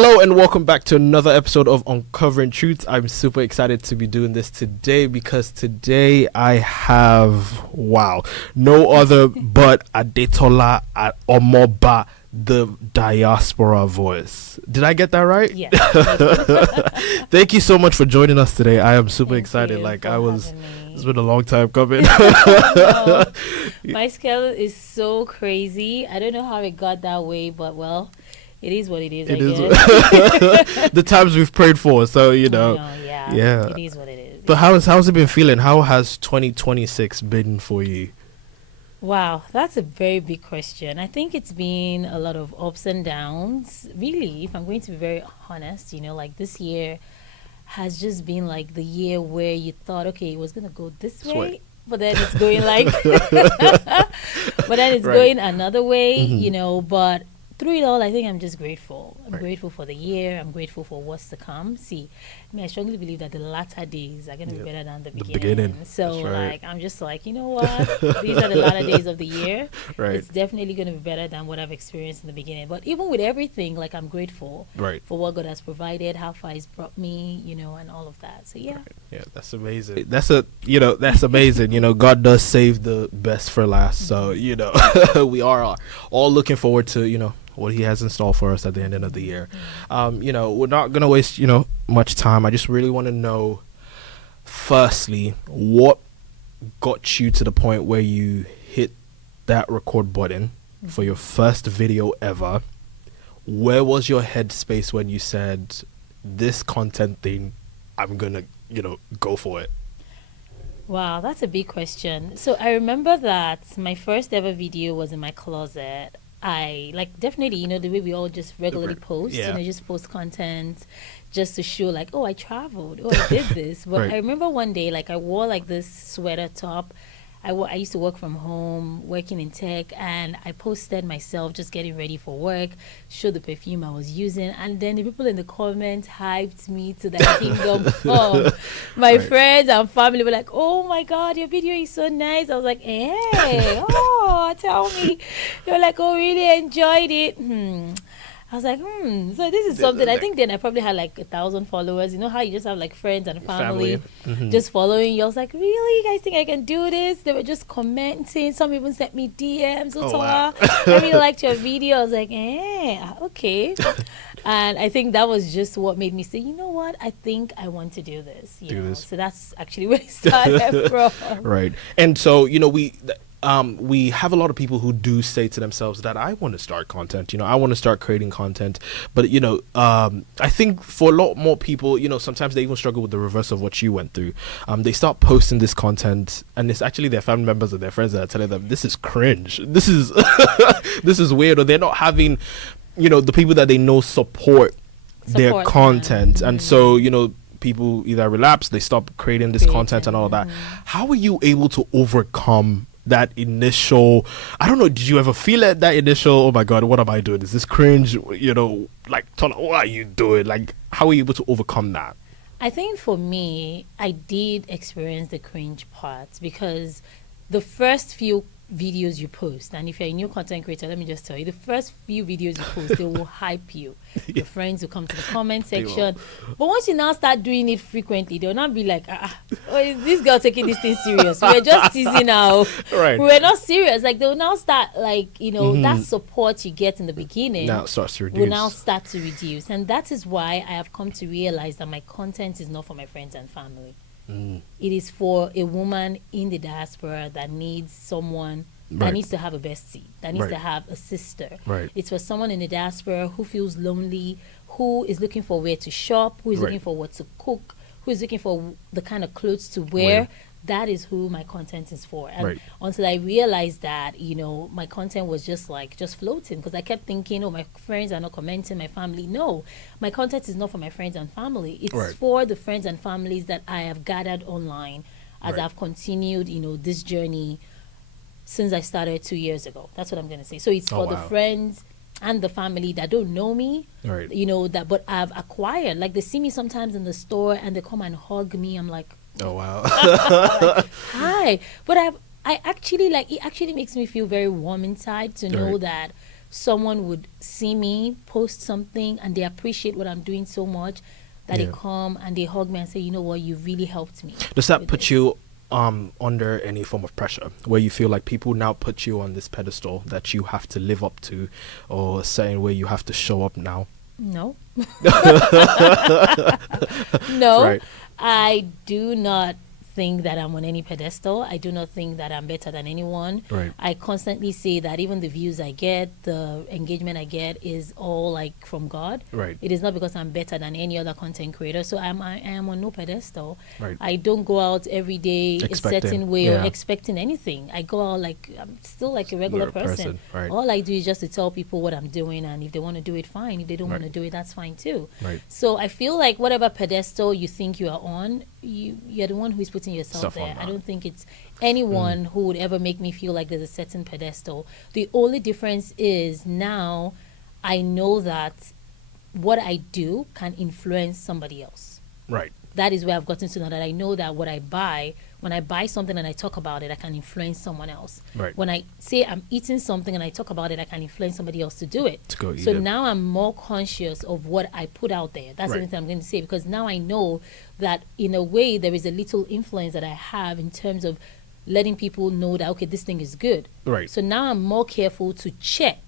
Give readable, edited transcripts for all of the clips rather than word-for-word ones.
Hello and welcome back to another episode of Uncovering Truths. I'm super excited to be doing this today because today I have, no other but Adetola Omoba, the diaspora voice. Did I get that right? Yeah. Thank you so much for joining us today. I am super excited. It's been a long time coming. My schedule is so crazy. I don't know how it got that way, but well, it is what it is. It is the times we've prayed for. So yeah. It is what it is. But how's it been feeling? How has 2026 been for you? Wow, that's a very big question. I think it's been a lot of ups and downs. Really, if I'm going to be very honest, like this year has just been like the year where you thought, okay, it was gonna go this way, but then it's going going another way, but through it all, I think I'm just grateful. I'm grateful for the year. I'm grateful for what's to come. See, I strongly believe that the latter days are going to be better than the beginning. So, I'm just like, you know what? These are the latter days of the year. Right. It's definitely going to be better than what I've experienced in the beginning. But even with everything, I'm grateful for what God has provided, how far He's brought me, and all of that. So, yeah. Right. Yeah, that's amazing. That's amazing. God does save the best for last. So, we are all looking forward to, what He has in store for us at the end of the year. We're not going to waste, much time. I just really want to know, firstly, what got you to the point where you hit that record button for your first video ever? Where was your headspace when you said, this content thing, I'm going to, go for it? Wow, that's a big question. So I remember that my first ever video was in my closet. I definitely, the way we all just regularly post, just post content just to show I traveled, I did this. But I remember one day, I wore this sweater top. I used to work from home, working in tech, and I posted myself just getting ready for work, showed the perfume I was using, and then the people in the comments hyped me to the kingdom come. My friends and family were like, oh my God, your video is so nice. I was like, hey, tell me. They were like, oh, really enjoyed it. I was like, so this is something. I think then I probably had 1,000 followers. You know how you just have friends and family just following you. I was like, really? You guys think I can do this? They were just commenting. Some even sent me DMs. Wow. I really liked your video. I was like, okay. And I think that was just what made me say, you know what? I think I want to do this. So that's actually where it started from. Right. And so, we have a lot of people who do say to themselves that I want to start content, I want to start creating content. But, I think for a lot more people, sometimes they even struggle with the reverse of what you went through. They start posting this content and it's actually their family members or their friends that are telling them, this is cringe. This is, this is weird. Or they're not having, the people that they know support their content. And so, people either relapse, they stop creating this content and all of that. How are you able to overcome that initial, I don't know, did you ever feel it, that initial, oh my God, what am I doing? Is this cringe? Tola, what are you doing? How are you able to overcome that? I think for me, I did experience the cringe part because the first few videos you post, and if you're a new content creator, let me just tell you, the first few videos you post, they will hype you. Your friends will come to the comment section. But once you now start doing it frequently, they'll not be like, is this girl taking this thing serious? We're just teasing now. We're not serious. They'll now start that support you get in the beginning now it starts to reduce. Will now start to reduce. And that is why I have come to realize that my content is not for my friends and family. It is for a woman in the diaspora that needs someone that needs to have a bestie, that needs to have a sister. It's for someone in the diaspora who feels lonely, who is looking for where to shop, who is looking for what to cook, who is looking for the kind of clothes to wear. That is who my content is for. And until I realized that, my content was just floating, because I kept thinking, my friends are not commenting, my family. No, my content is not for my friends and family. It's for the friends and families that I have gathered online as I've continued, this journey since I started 2 years ago. That's what I'm going to say. So it's for the friends and the family that don't know me, but I've acquired. They see me sometimes in the store and they come and hug me. I'm like, oh wow. Hi. But I actually it actually makes me feel very warm inside to know that someone would see me post something and they appreciate what I'm doing so much that they come and they hug me and say, you know what, you really helped me. Does that put you under any form of pressure where you feel like people now put you on this pedestal that you have to live up to, or a certain way you have to show up now? No. No. Right. I do not think that I'm on any pedestal. I do not think that I'm better than anyone. Right. I constantly say that even the views I get, the engagement I get is all like from God. Right. It is not because I'm better than any other content creator. So I am on no pedestal. Right. I don't go out every day a certain way or expecting anything. I go out like I'm still like a regular person. Right. All I do is just to tell people what I'm doing, and if they want to do it, fine. If they don't want to do it, that's fine too. Right. So I feel like whatever pedestal you think you are on, you're the one who is putting yourself there. I don't think it's anyone who would ever make me feel like there's a certain pedestal. The only difference is now I know that what I do can influence somebody else. Right. That is where I've gotten to know that I know that what I buy, when I buy something and I talk about it, I can influence someone else. Right. When I say I'm eating something and I talk about it, I can influence somebody else to do it. To go eat so it. now I'm more conscious of what I put out there. That's the only thing I'm going to say, because now I know that in a way there is a little influence that I have in terms of letting people know that, okay, this thing is good. Right. So now I'm more careful to check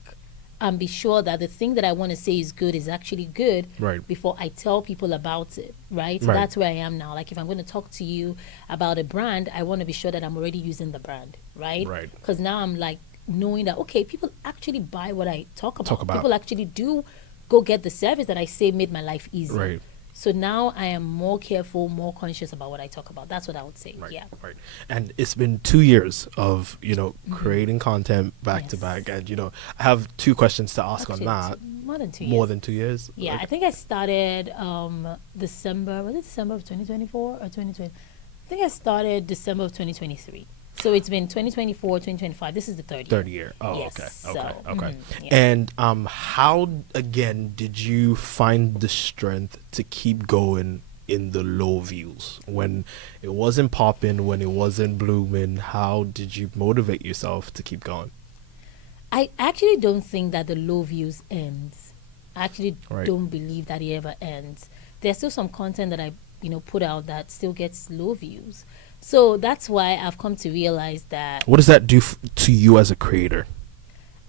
and be sure that the thing that I want to say is good is actually good before I tell people about it, right? So that's where I am now. Like if I'm going to talk to you about a brand, I want to be sure that I'm already using the brand, right? Right. Because now I'm like knowing that, okay, people actually buy what I talk about. People actually do go get the service that I say made my life easy. Right. So now I am more careful, more conscious about what I talk about. That's what I would say. Right, Yeah. right. And it's been 2 years of, creating content back to back. And, I have 2 questions to ask Actually, on that. More than 2 years. More than 2 years? Yeah, I think I started December, was it December of 2024 or 2020? I think I started December of 2023. So it's been 2024, 2025. This is the third year. Third year. Oh, yes, okay. Yeah. And how, again, did you find the strength to keep going in the low views? When it wasn't popping, when it wasn't blooming, how did you motivate yourself to keep going? I actually don't think that the low views ends. I actually don't believe that it ever ends. There's still some content that I put out that still gets low views. So that's why I've come to realize that. What does that do to you as a creator?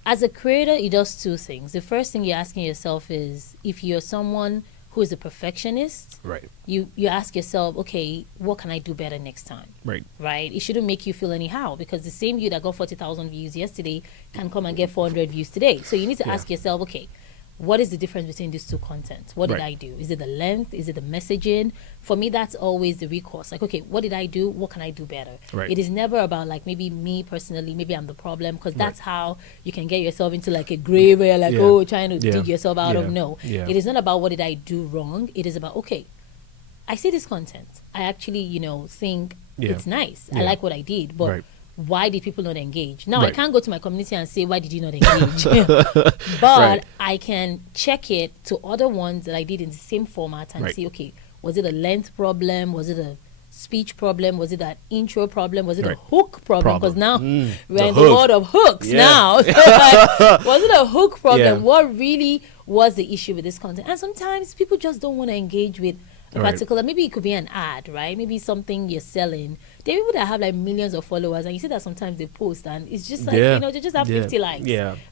As a creator, it does 2 things. The first thing you're asking yourself is, if you're someone who is a perfectionist, you ask yourself, okay, what can I do better next time? Right. It shouldn't make you feel anyhow, because the same you that got 40,000 views yesterday can come and get 400 views today. So you need to ask yourself, okay, what is the difference between these 2 contents? What did I do? Is it the length? Is it the messaging? For me, that's always the recourse. Like, okay, what did I do? What can I do better? It is never about like maybe me personally, maybe I'm the problem, because that's how you can get yourself into like a grave where you're like, trying to dig yourself out of. No. It is not about what did I do wrong. It is about, okay, I see this content. I actually, think it's nice. I like what I did, but why did people not engage? Now, I can't go to my community and say, why did you not engage? But I can check it to other ones that I did in the same format and see, okay, was it a length problem? Was it a speech problem? Was it an intro problem? Was it a hook problem? Because now we're in the world of hooks now. Was it a hook problem? What really was the issue with this content? And sometimes people just don't want to engage with a particular, maybe it could be an ad, right? Maybe something you're selling. There are people that have like millions of followers, and you see that sometimes they post and it's just like, they just have 50 likes.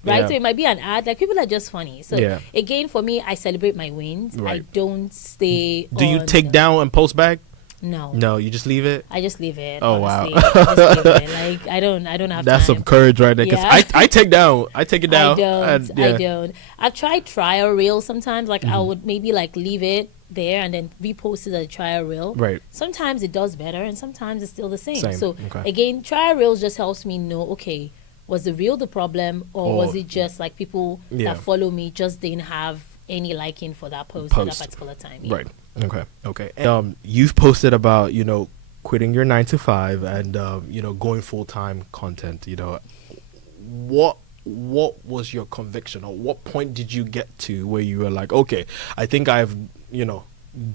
Right? So it might be an ad. Like, people are just funny. So again, for me, I celebrate my wins. I don't stay Do you take down and post back? No. No, you just leave it? I just leave it. Oh, honestly. wow. I just leave it. Like, I don't have That's time. some courage right there. Because I take down. I take it down. I don't. I've tried trial reels sometimes. Like, I would maybe like leave it there and then repost it as a trial reel. Right. Sometimes it does better and sometimes it's still the same. So again, trial reels just helps me know, okay, was the reel the problem, or was it just like people that follow me just didn't have any liking for that post at that particular time? Right. Okay. And, you've posted about, quitting your 9 to 5 and, going full-time content. What was your conviction, or what point did you get to where you were like, okay, I think I've,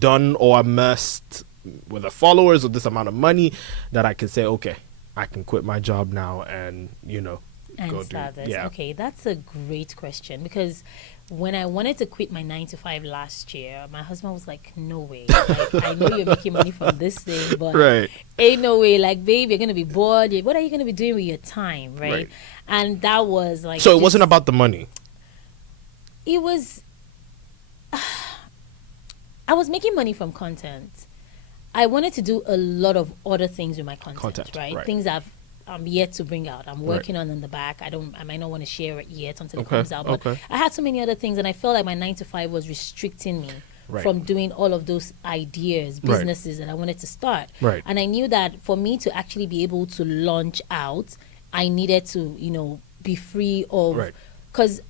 done or amassed with the followers or this amount of money that I can say, okay, I can quit my job now and, go and do? start this? Yeah. Okay, that's a great question, because when I wanted to quit my 9 to 5 last year, my husband was like, "No way! Like, I know you're making money from this thing, but Right. ain't no way. Like, babe, you're gonna be bored. What are you gonna be doing with your time, right?" Right. And that was like, So it wasn't about the money. it was. I was making money from content. I wanted to do a lot of other things with my content, right? Things I'm yet to bring out. I'm working on in the back. I might not want to share it yet until it comes out. But I had so many other things, and I felt like my 9 to 5 was restricting me from doing all of those ideas, businesses that I wanted to start. Right. And I knew that for me to actually be able to launch out, I needed to, be free of. Right. Because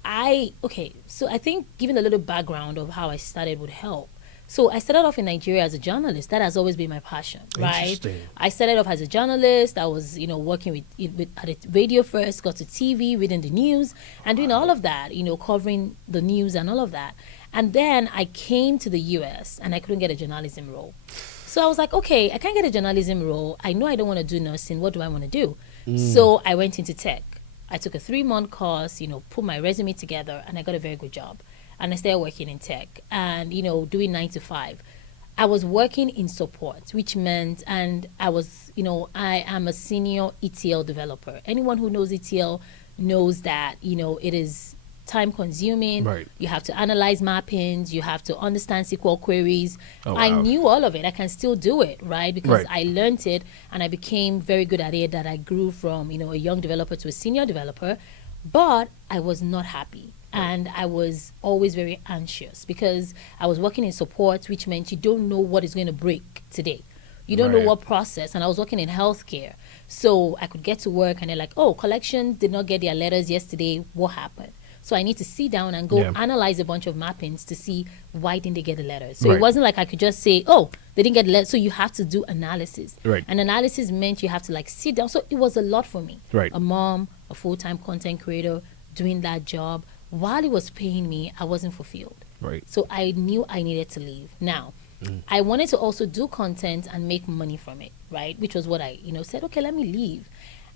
so I think giving a little background of how I started would help. So I started off in Nigeria as a journalist. That has always been my passion, right? Interesting. I started off as a journalist. I was, working with at the radio first, got to TV, reading the news, and doing all of that, covering the news and all of that. And then I came to the US and I couldn't get a journalism role. So I was like, okay, I can't get a journalism role. I know I don't want to do nursing. What do I want to do? So I went into tech. I took a 3-month course, put my resume together, and I got a very good job. And I started working in tech and, doing 9 to 5. I was working in support, which meant, and I was, I am a senior ETL developer. Anyone who knows ETL knows that, it is time consuming. Right. You have to analyze mappings. You have to understand SQL queries. Oh, wow. I knew all of it. I can still do it, right? Because I learned it and I became very good at it, that I grew from, a young developer to a senior developer. But I was not happy. And I was always very anxious because I was working in support, which meant you don't know what is going to break today. You don't know what process. And I was working in healthcare. So I could get to work and they're like, oh, collections did not get their letters yesterday. What happened? So I need to sit down and go analyze a bunch of mappings to see why didn't they get the letters. So it wasn't like I could just say, oh, they didn't get the letters. So you have to do analysis. Right. And analysis meant you have to sit down. So it was a lot for me. Right. A mom, a full-time content creator, doing that job. While it was paying me, I wasn't fulfilled. Right. So I knew I needed to leave. Now, I wanted to also do content and make money from it, right? Which was what I, said, okay, let me leave.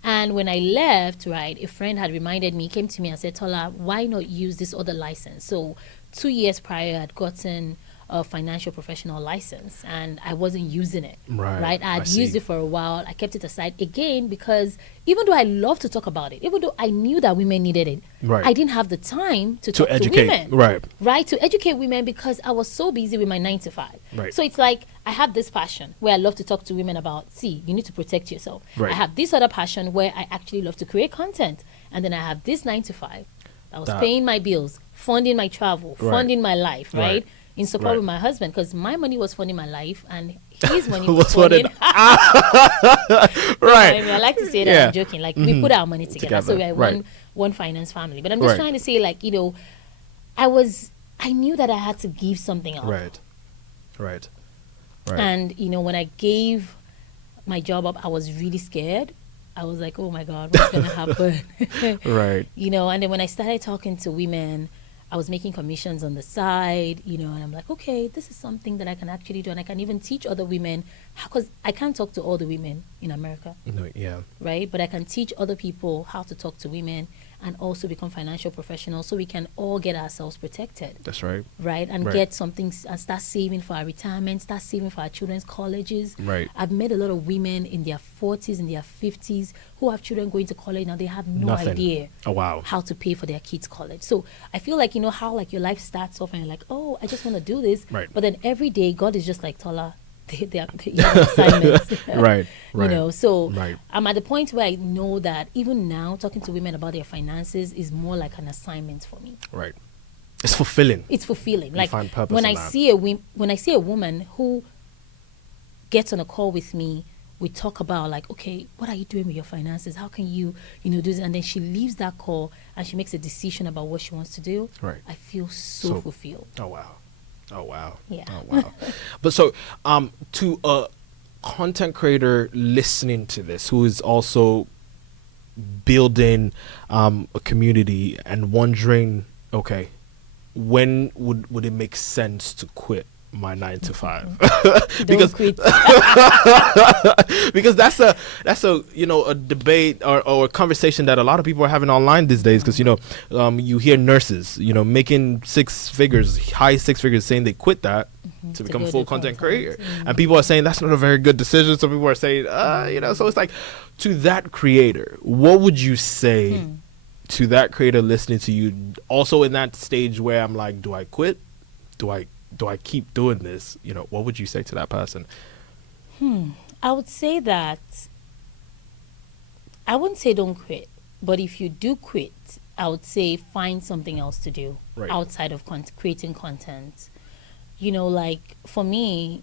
And when I left, right, a friend had reminded me, came to me and said, Tola, why not use this other license? So 2 years prior, I had gotten a financial professional license and I wasn't using it. Right. I had used it for a while. I kept it aside again because even though I love to talk about it, even though I knew that women needed it, I didn't have the time to talk educate to women. Right. To educate women because I was so busy with my 9 to 5. Right. So it's like I have this passion where I love to talk to women about, see, you need to protect yourself. Right. I have this other passion where I actually love to create content. And then I have this 9 to 5 that was paying my bills, funding my travel, funding my life, right? In support with my husband, because my money was funding my life and his money was funding. I like to say that I'm joking. Like we put our money together. So we're one finance family. But I'm just trying to say, like, I knew that I had to give something up. Right. And when I gave my job up, I was really scared. I was like, oh my God, what's gonna happen? And then when I started talking to women, I was making commissions on the side, and I'm like, okay, this is something that I can actually do. And I can even teach other women, because I can't talk to all the women in America. Right? But I can teach other people how to talk to women and also become financial professionals so we can all get ourselves protected. That's right. Right? And get something and start saving for our retirement, start saving for our children's colleges. Right. I've met a lot of women in their 40s, in their 50s who have children going to college now. They have no idea how to pay for their kids' college. So I feel like, how like your life starts off and you're like, oh, I just want to do this. Right. But then every day God is just like, Tola, they are assignments. So I'm at the point where I know that even now talking to women about their finances is more like an assignment for me. Right. It's fulfilling. Like find purpose when in I that. see a woman who gets on a call with me, we talk about like, okay, what are you doing with your finances? How can you, do this? And then she leaves that call and she makes a decision about what she wants to do. Right. I feel so fulfilled. Oh wow. Yeah. Oh wow. But so to a content creator listening to this who is also building a community and wondering, okay, when would it make sense to quit? my 9 to 5 Don't quit. because that's a a debate or a conversation that a lot of people are having online these days, because you hear nurses making high six figures, saying they quit that to become a full content creator, and people are saying that's not a very good decision. Some people are saying so it's like, to that creator, what would you say to that creator listening to you, also in that stage where I'm like, do I quit, do I keep doing this? What would you say to that person? I would say that I wouldn't say don't quit, but if you do quit, I would say find something else to do outside of creating content. Like for me,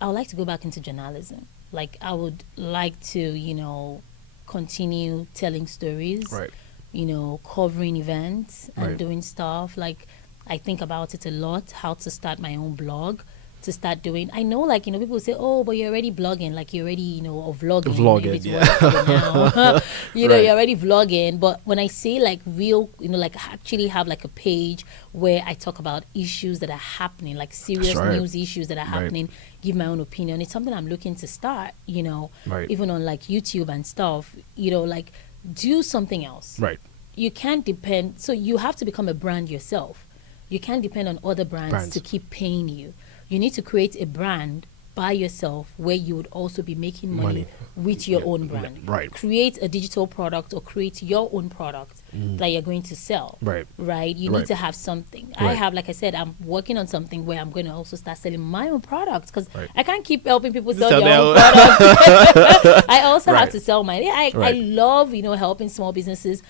I would like to go back into journalism. Like I would like to, continue telling stories, covering events and doing stuff. Like I think about it a lot, how to start my own blog, to start doing. I know, like, people say, oh, but you're already blogging, like you're already, or vlogging. Now. You're already vlogging. But when I say like real, like actually have like a page where I talk about issues that are happening, like serious news issues that are happening, give my own opinion. It's something I'm looking to start, even on like YouTube and stuff, like do something else. Right. You can't depend. So you have to become a brand yourself. You can't depend on other brands to keep paying you. You need to create a brand by yourself where you would also be making money with your own brand. Right. Create a digital product or create your own product that you're going to sell. Right. You need to have something. I have, like I said, I'm working on something where I'm going to also start selling my own products, because I can't keep helping people sell their own products. I also have to sell mine. I love, helping small businesses.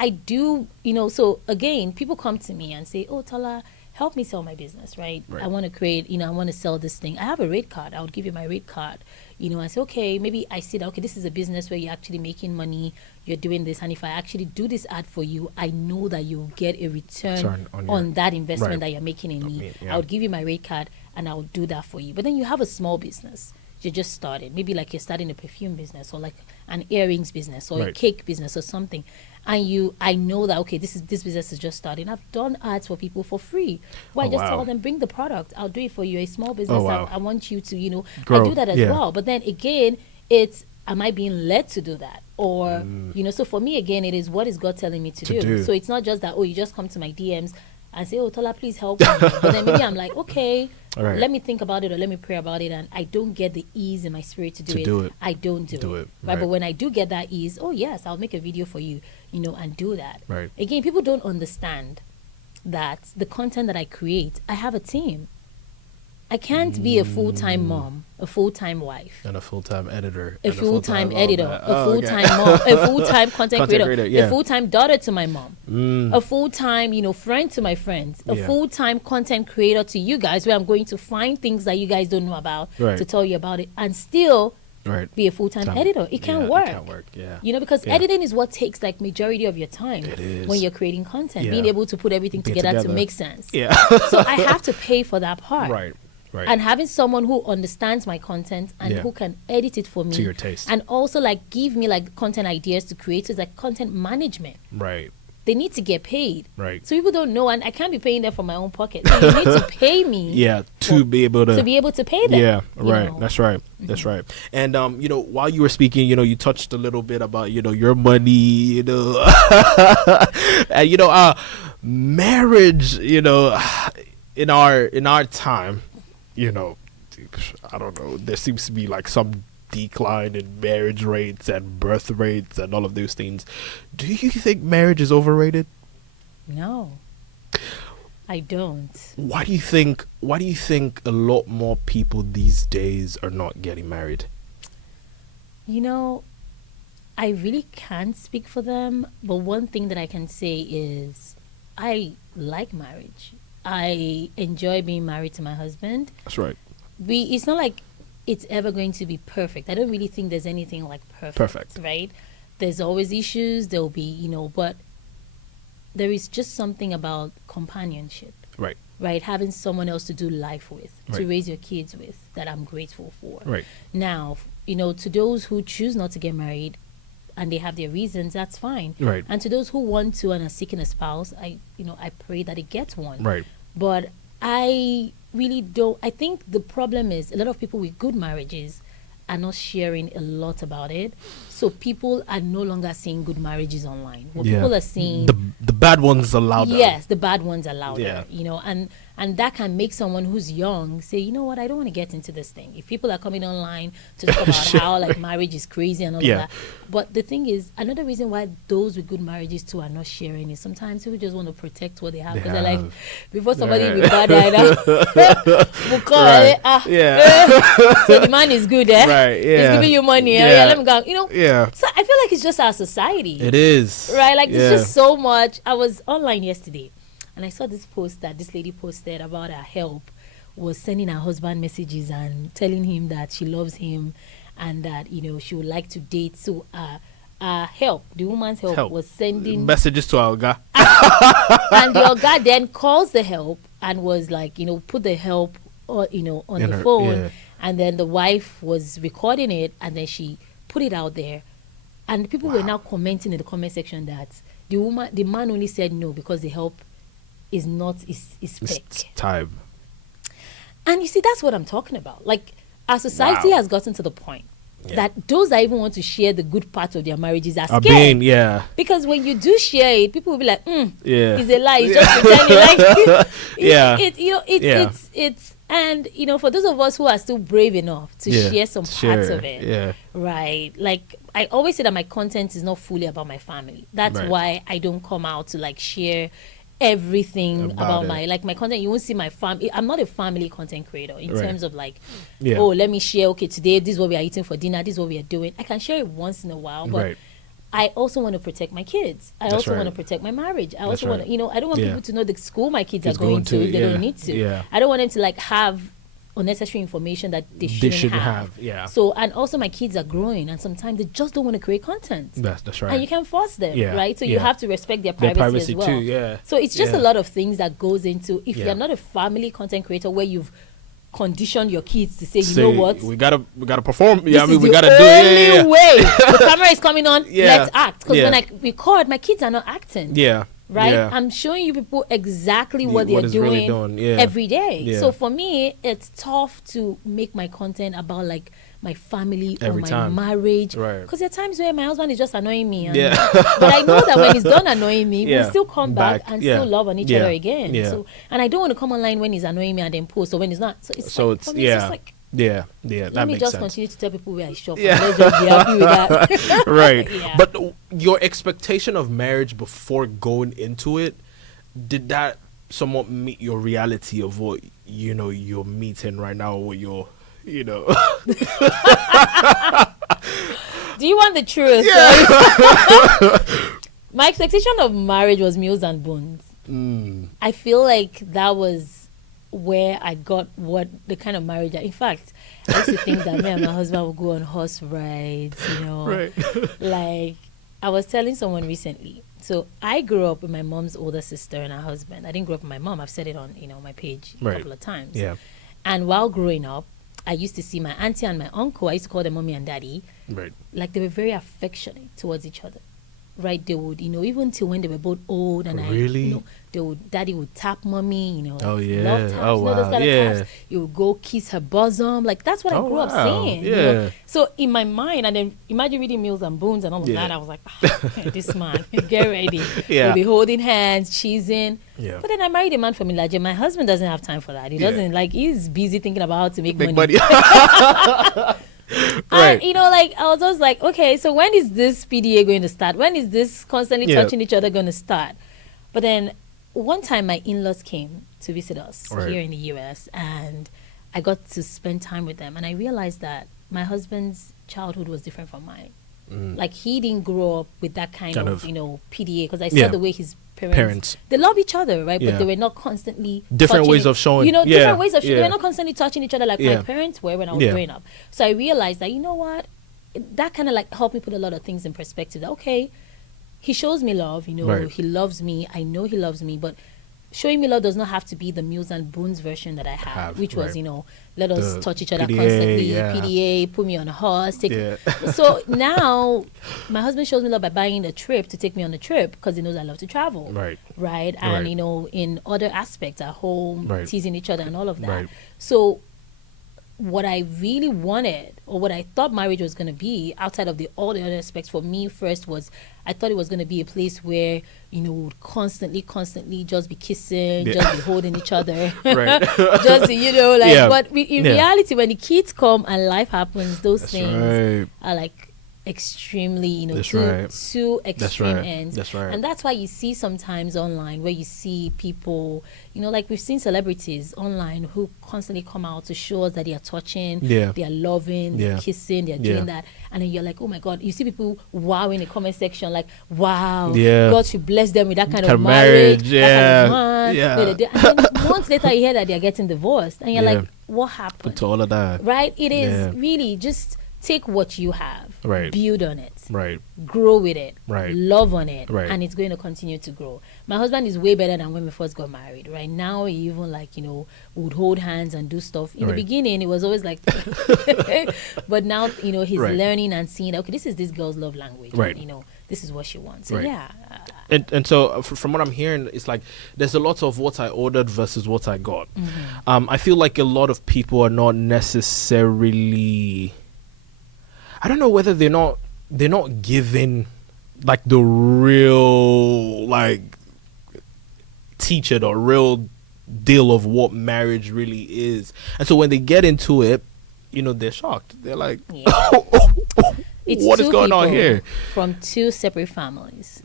I do, so again, people come to me and say, oh, Tala, help me sell my business, right? I want to create, I want to sell this thing. I have a rate card. I would give you my rate card. I say, okay, maybe I see that, okay, this is a business where you're actually making money, you're doing this, and if I actually do this ad for you, I know that you'll get a return on that investment that you're making in me. I would give you my rate card, and I would do that for you. But then you have a small business. You just started. Maybe like you're starting a perfume business, or like an earrings business, or a cake business or something. And I know that, okay, this business is just starting. I've done ads for people for free. Well, I just tell them, bring the product. I'll do it for you. A small business. I want you to, grow. I do that as well. But then again, it's, am I being led to do that? Or, so for me, again, it is, what is God telling me to do? So it's not just that, oh, you just come to my DMs and say, oh, Tola, please help me. But then maybe I'm like, okay, let me think about it, or let me pray about it, and I don't get the ease in my spirit to do it. I don't do it. Right? But when I do get that ease, oh yes, I'll make a video for you, and do that. Right. Again, people don't understand that the content that I create, I have a team. I can't be a full-time mom, a full-time wife, and a full-time editor, a full-time editor, a full-time mom, a full-time content creator, a full-time daughter to my mom, a full-time, friend to my friends, a full-time content creator to you guys, where I'm going to find things that you guys don't know about to tell you about it, and still be a full-time editor. It can't work. It can't work. Because editing is what takes like majority of your time when you're creating content, being able to put everything together to make sense. So I have to pay for that part. Right. And having someone who understands my content and who can edit it for me to your taste, and also like give me like content ideas to create, so it's like content management. Right. They need to get paid. Right. So people don't know, and I can't be paying them from my own pocket. So you need to pay me. To be able to pay them. Yeah. Right. That's right. That's right. And while you were speaking, you touched a little bit about your money, and marriage. In our time. I don't know, there seems to be like some decline in marriage rates and birth rates and all of those things. Do you think marriage is overrated? No, I don't. Why do you think a lot more people these days are not getting married? I really can't speak for them, but one thing that I can say is I like marriage. I enjoy being married to my husband. That's right. It's not like it's ever going to be perfect. I don't really think there's anything like perfect. Right? There's always issues. There'll be, but there is just something about companionship. Right. Right? Having someone else to do life with, to raise your kids with, that I'm grateful for. Right. Now, to those who choose not to get married and they have their reasons, that's fine. Right. And to those who want to and are seeking a spouse, I pray that it gets one. Right. But I really don't. I think the problem is a lot of people with good marriages are not sharing a lot about it. So people are no longer seeing good marriages online. What people are seeing, the bad ones are louder. Yes, the bad ones are louder. Yeah. You know, and that can make someone who's young say, you know what, I don't want to get into this thing. If people are coming online to talk about how like marriage is crazy and all of that. But the thing is, another reason why those with good marriages too are not sharing is sometimes people just want to protect what they have. Because they're like, before somebody with bad will call so the man is good, Right, he's giving you money, let me go. You know, so I feel like it's just our society. It is. Right? Like there's just so much. I was online yesterday and I saw this post that this lady posted about her help was sending her husband messages and telling him that she loves him and that, you know, she would like to date. So help, the woman's help was sending messages to our guy. And the guy then calls the help and was like, you know, put the help on the phone. And then the wife was recording it and then she put it out there. And people were now commenting in the comment section that the man only said no because the help is not spec time. And you see, that's what I'm talking about. Like, our society has gotten to the point that those that even want to share the good parts of their marriages are scared. Because when you do share it, people will be like, it's a lie, it's just pretending. Like, it's and you know, for those of us who are still brave enough to share some parts of it, right? Like, I always say that my content is not fully about my family. That's why I don't come out to like share everything about my content. You won't see my family. I'm not a family content creator in terms of like, oh, let me share, okay, today this is what we are eating for dinner, this is what we are doing. I can share it once in a while, but I also want to protect my kids. I also want to protect my marriage. I also want to, you know, I don't want people to know the school my kids are going to if they don't need to. I don't want them to like have unnecessary information that they shouldn't have. So, and also my kids are growing and sometimes they just don't want to create content. That's right. And you can force them, right? So you have to respect their privacy as well. Too, So it's just a lot of things that goes into, if you're not a family content creator where you've conditioned your kids to say, you know what, we gotta perform. This is we gotta the do it. only way. The camera is coming on. Let's act. Because when I record, my kids are not acting. Right? I'm showing you people exactly what they're doing every day. So for me, it's tough to make my content about like my family or my marriage. Because there are times where my husband is just annoying me. But I know that when he's done annoying me, we'll still come back and still love on each other again. So, and I don't want to come online when he's annoying me and then post or when he's not. So it's just like, let me just continue to tell people where I shop. Let's just be happy with that. But your expectation of marriage before going into it, did that somewhat meet your reality of what, you know, you're meeting right now, or what you're, you know? Do you want the truth? My expectation of marriage was meals and bones. I feel like that was where I got what the kind of marriage in fact, I used to think that me and my husband would go on horse rides, you know. Like, I was telling someone recently, so I grew up with my mom's older sister and her husband. I didn't grow up with my mom. I've said it on, you know, my page a couple of times. And while growing up, I used to see my auntie and my uncle, I used to call them mommy and daddy, like they were very affectionate towards each other. Right, they would, you know, even till when they were both old, and you know, daddy would tap mommy, you know, love taps, you know, those kind of taps. You would go kiss her bosom, like that's what I grew up seeing. You know? So in my mind, and then imagine reading Meals and Bones and all of that, I was like, this man, get ready. We'll be holding hands, cheesing. But then I married a man from Ilaje. My husband doesn't have time for that. He doesn't like. He's busy thinking about how to make money. And you know, like I was just like, okay, so when is this PDA going to start? When is this constantly touching each other going to start? But then one time my in-laws came to visit us here in the US, and I got to spend time with them, and I realized that my husband's childhood was different from mine. Like, he didn't grow up with that kind of, you know, PDA, because I saw the way his parents, they love each other, right? But they were not constantly different ways of showing, you know, different ways of showing. They were not constantly touching each other like my parents were when I was growing up. So I realized that, you know what, that kind of like helped me put a lot of things in perspective. That, okay, he shows me love, you know, he loves me, I know he loves me, but showing me love does not have to be the Mills and Boons version that I had, which was, let us touch each other PDA, constantly, PDA, put me on a horse. So now my husband shows me love by buying a trip to take me on a trip because he knows I love to travel. Right. And, in other aspects at home, teasing each other and all of that. So what I really wanted, or what I thought marriage was going to be, outside of all the other aspects for me first, was I thought it was going to be a place where, we would constantly just be kissing, just be holding each other. Just, but in reality, when the kids come and life happens, those things are like extremely, two extreme ends. And that's why you see sometimes online where you see people, like we've seen celebrities online who constantly come out to show us that they are touching, they are loving, they're kissing, they're doing that. And then you're like, oh my God, you see people wow in the comment section, like, wow, God should bless them with that kind of marriage, that kind of man. And then months later you hear that they're getting divorced. And you're like, what happened? To all of that. Right? It is really just take what you have, build on it, grow with it, love on it, and it's going to continue to grow. My husband is way better than when we first got married. Right now, he even would hold hands and do stuff. In the beginning, it was always like, but now, he's learning and seeing, okay, this is this girl's love language. And, this is what she wants. So, And so from what I'm hearing, it's like there's a lot of what I ordered versus what I got. I feel like a lot of people are not necessarily, I don't know whether they're not given like the real teaching or real deal of what marriage really is. And so when they get into it, they're shocked. They're like, what is going on here? From two separate families.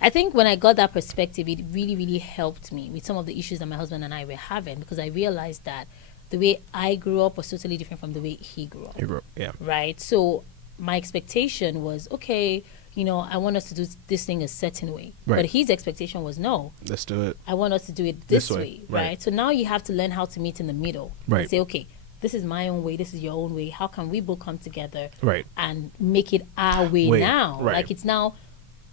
I think when I got that perspective, it really, really helped me with some of the issues that my husband and I were having, because I realized that the way I grew up was totally different from the way he grew up. Right? So my expectation was, okay, I want us to do this thing a certain way. But his expectation was, no. Let's do it. I want us to do it this way. Right? So now you have to learn how to meet in the middle. Say, okay, this is my own way, this is your own way. How can we both come together and make it our way now? Like it's now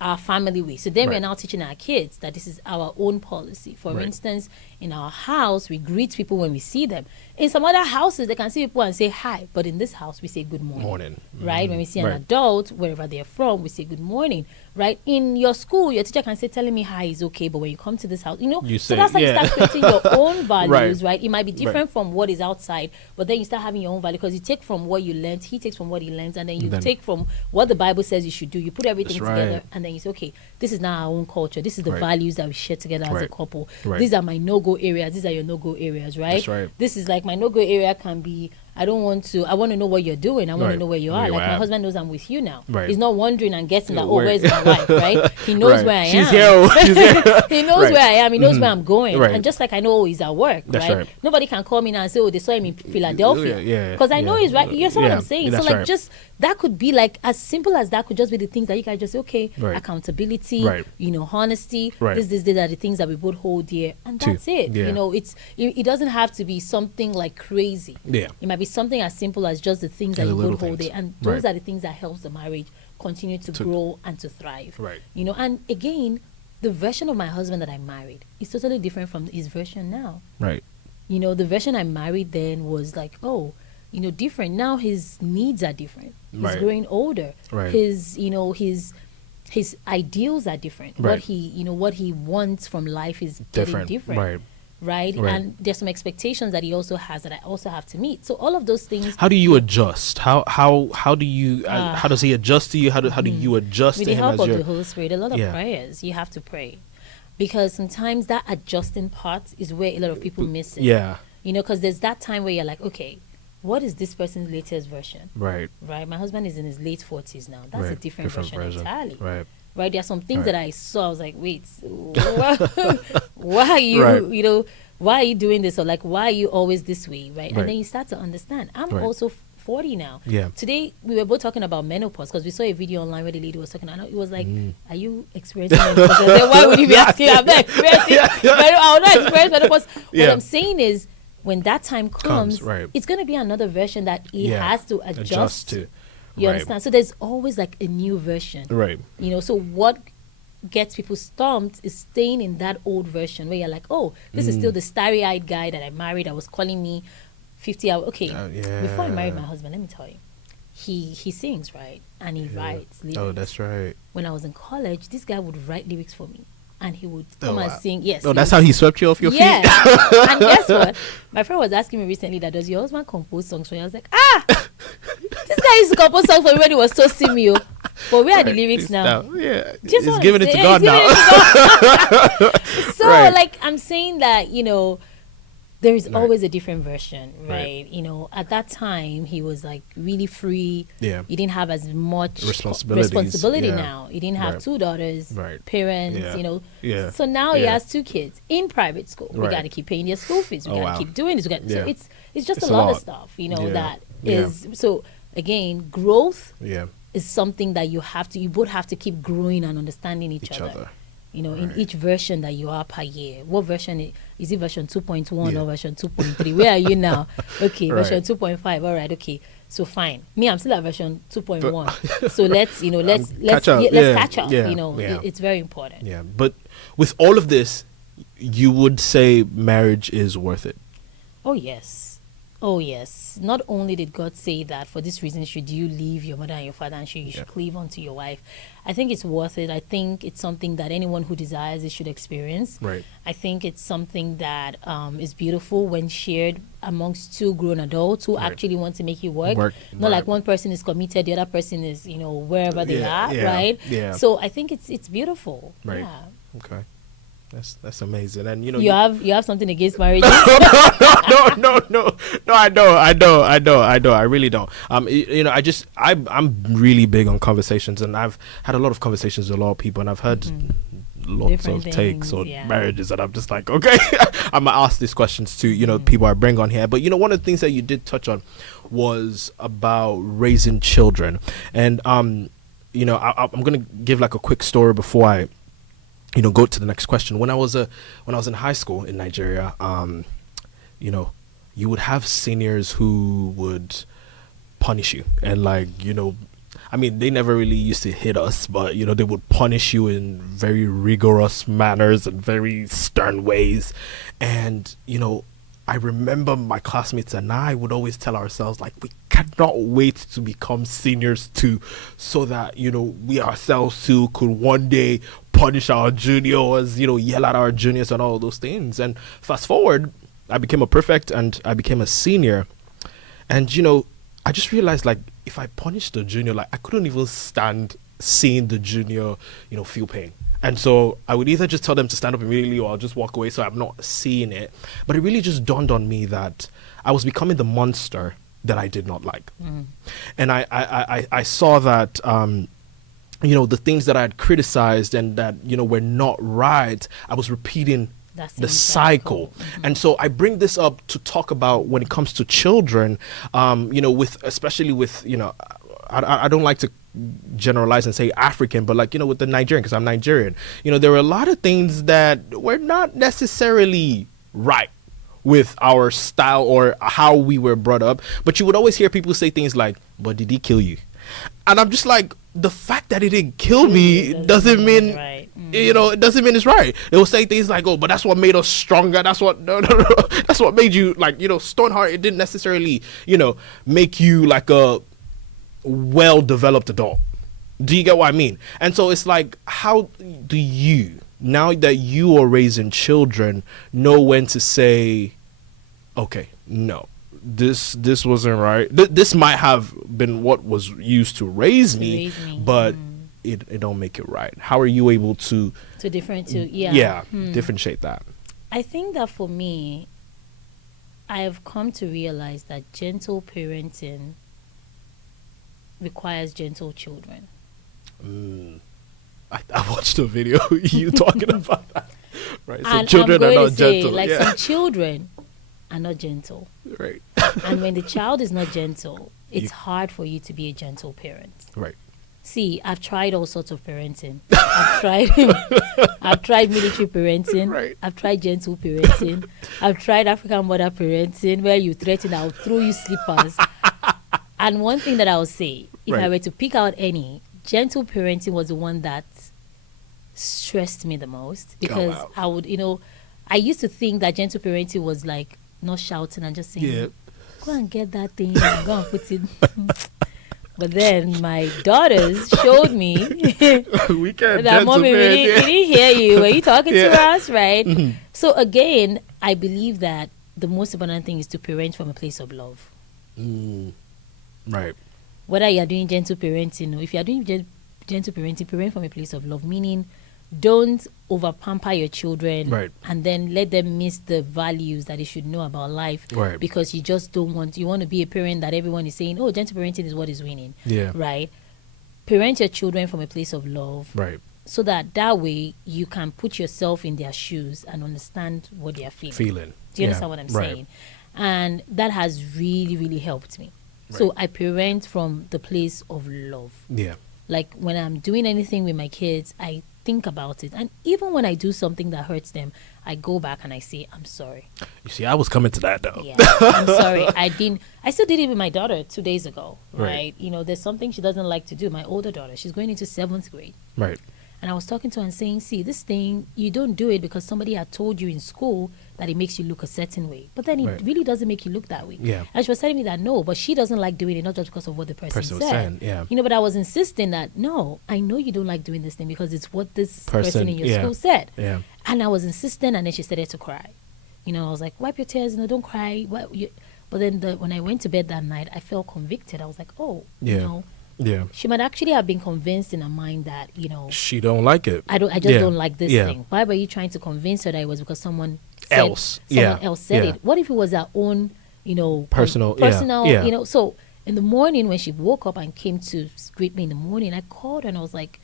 our family way. So then we're now teaching our kids that this is our own policy. For instance, in our house, we greet people when we see them. In some other houses, they can see people and say hi. But in this house, we say good morning. Right? When we see an adult, wherever they're from, we say good morning. Right? In your school, your teacher can say, telling me hi is okay. But when you come to this house, you so say, that's how you start creating your own values, right? It might be different from what is outside, but then you start having your own value because you take from what you learned, he takes from what he learns, and then you take from what the Bible says you should do. You put everything together, and then you say, okay, this is now our own culture. This is the values that we share together as a couple. These are my no-go areas. These are your no-go areas, right? This is like my no-go area can be, I want to know what you're doing. I want to know where you are. Like my husband knows I'm with you now. He's not wondering and guessing that, where's my wife, right? He knows where I am. She's here. He knows where I am. He knows where I'm going. And just like I know he's at work, right? Nobody can call me now and say, oh, they saw him in Philadelphia. Because I know he's right. You know what I'm saying? So like just, that could be like as simple as that could just be the things that you guys just say, okay, accountability, honesty, these are the things that we both hold dear. And that's it. It doesn't have to be something like crazy. It might be something as simple as just the things that you both hold dear. And those are the things that helps the marriage continue to grow and to thrive. And again, the version of my husband that I married is totally different from his version now. The version I married then was like, different. Now his needs are different. He's growing older. His ideals are different. What he wants from life is getting different. Right? And there's some expectations that he also has that I also have to meet. So all of those things. How do you adjust? How do you? How does he adjust to you? How do you adjust with to him? With the help of the Holy Spirit, a lot of prayers. You have to pray, because sometimes that adjusting part is where a lot of people miss it. Because there's that time where you're like, okay, what is this person's latest version? Right. My husband is in his late 40s now. That's a different version entirely. Right, there are some things that I saw. I was like, wait, why are you, why are you doing this? Or like, why are you always this way? Right. And then you start to understand. I'm also 40 now. Today, we were both talking about menopause because we saw a video online where the lady was talking. And it was like, are you experiencing menopause? I said, why would you be asking? I'm not experiencing I will not experience menopause. What I'm saying is, when that time comes it's going to be another version that he has to adjust to. You understand? So there's always like a new version. So what gets people stumped is staying in that old version where you're like, oh, this is still the starry-eyed guy that I married that was calling me 50 hours. Okay, before I married my husband, let me tell you, he sings, right? And he writes lyrics. Oh, that's right. When I was in college, this guy would write lyrics for me. And he would come and sing. Yes. Oh, that's how he swept you off your feet? Yeah. And guess what? My friend was asking me recently that, does your husband compose songs for you? I was like, this guy used to compose songs for me when he was so simple. But where are the lyrics now? Yeah. Just he's giving it to God now. So, like, I'm saying that, you know, there is always a different version, right? You know, at that time, he was like really free. Yeah. He didn't have as much responsibility now. He didn't have 2 daughters, parents, you know. Yeah. So now he has 2 kids in private school. We got to keep paying their school fees. We got to keep doing this. So it's just a lot of stuff, you know, that is. So again, growth is something that you both have to keep growing and understanding each other. You know, in each version that you are per year. What version is it? Version 2.1 or version 2.3? Where are you now? Okay, version 2.5. All right, okay. So fine. Me, I'm still at version 2.1. So let's catch up. Yeah, you know, it's very important. Yeah, but with all of this, you would say marriage is worth it. Oh yes. Oh yes. Not only did God say that for this reason should you leave your mother and your father and you should cleave unto your wife. I think it's worth it. I think it's something that anyone who desires it should experience. Right. I think it's something that is beautiful when shared amongst 2 grown adults who actually want to make it work. Not like one person is committed, the other person is, you know, wherever they are, right? Yeah. So I think it's beautiful. Right. Yeah. Okay. That's amazing. And you know, you have something against marriage? No, I don't. I really don't. You know, I'm really big on conversations, and I've had a lot of conversations with a lot of people, and I've heard lots Different of takes things, on marriages, and I'm just like, okay, I'm gonna ask these questions to, you know, people I bring on here. But you know, one of the things that you did touch on was about raising children, and you know, I'm gonna give like a quick story before I, you know, go to the next question. When I was in high school in Nigeria, you know, you would have seniors who would punish you, and like, you know, I mean, they never really used to hit us, but you know, they would punish you in very rigorous manners and very stern ways. And you know, I remember my classmates and I would always tell ourselves, like, we cannot wait to become seniors too, so that, you know, we ourselves too could one day punish our juniors, you know, yell at our juniors and all those things. And fast forward, I became a prefect and I became a senior. And, you know, I just realized, like, if I punished the junior, like, I couldn't even stand seeing the junior, you know, feel pain. And so I would either just tell them to stand up immediately or I'll just walk away so I'm not seeing it. But it really just dawned on me that I was becoming the monster that I did not like. And I saw that, you know, the things that I had criticized and that, you know, were not right, I was repeating the cycle. And so I bring this up to talk about when it comes to children, you know, especially with, you know, I don't like to generalize and say African, but like, you know, with the Nigerian, because I'm Nigerian, you know, there were a lot of things that were not necessarily right with our style or how we were brought up. But you would always hear people say things like, but did he kill you? And I'm just like, the fact that he didn't kill me doesn't mean, you know, it doesn't mean it's right. They will say things like, oh, but that's what made us stronger. That's what, no. That's what made you, like, you know, Stoneheart. It didn't necessarily, you know, make you like a well-developed adult. Do you get what I mean? And so it's like, how do you, now that you are raising children, know when to say, okay, no, this wasn't right. This might have been what was used to raise me, but it don't make it right. How are you able to differentiate that? I think that for me, I have come to realize that gentle parenting requires gentle children. I watched a video you talking about that. Right. So and children are not gentle. Like some children are not gentle. Right. And when the child is not gentle, it's hard for you to be a gentle parent. Right. See, I've tried all sorts of parenting. I've tried military parenting. Right. I've tried gentle parenting. I've tried African mother parenting where you threaten, I'll throw you slippers. And one thing that I'll say, if I were to pick out any, gentle parenting was the one that stressed me the most, because wow. I would, I used to think that gentle parenting was like not shouting and just saying, go and get that thing and go and put it. But then my daughters showed me We can't that mommy, we didn't hear you. Were you talking to us, right? Mm-hmm. So again, I believe that the most important thing is to parent from a place of love. Right. Whether you are doing gentle parenting, or if you are doing gentle parenting, parent from a place of love, meaning don't over pamper your children, Right. and then let them miss the values that they should know about life, Right. because you just don't want, you want to be a parent that everyone is saying, oh, gentle parenting is what is winning. Yeah. Right. Parent your children from a place of love, Right. so that way you can put yourself in their shoes and understand what they are feeling. Do you understand what I'm saying? And that has really, really helped me. Right. So I parent from the place of love. Yeah. Like when I'm doing anything with my kids, I think about it. And even when I do something that hurts them, I go back and I say, I'm sorry. You see, I was coming to that though. Yeah, I'm sorry. I still did it with my daughter 2 days ago, right? There's something she doesn't like to do. My older daughter, she's going into 7th grade. Right. And I was talking to her and saying, see, this thing, you don't do it because somebody had told you in school that it makes you look a certain way. But then it really doesn't make you look that way. Yeah. And she was telling me that, no, but she doesn't like doing it, not just because of what the person was said. saying, yeah. But I was insisting that, no, I know you don't like doing this thing because it's what this person in your yeah. school said. Yeah. And I was insisting, and then she started to cry. I was like, wipe your tears, don't cry. But then when I went to bed that night, I felt convicted. I was like, oh, Yeah. she might actually have been convinced in her mind that, she don't like it. I just don't like this thing. Why were you trying to convince her that it was because someone else said it? What if it was her own, personal, So in the morning when she woke up and came to greet me in the morning, I called her and I was like,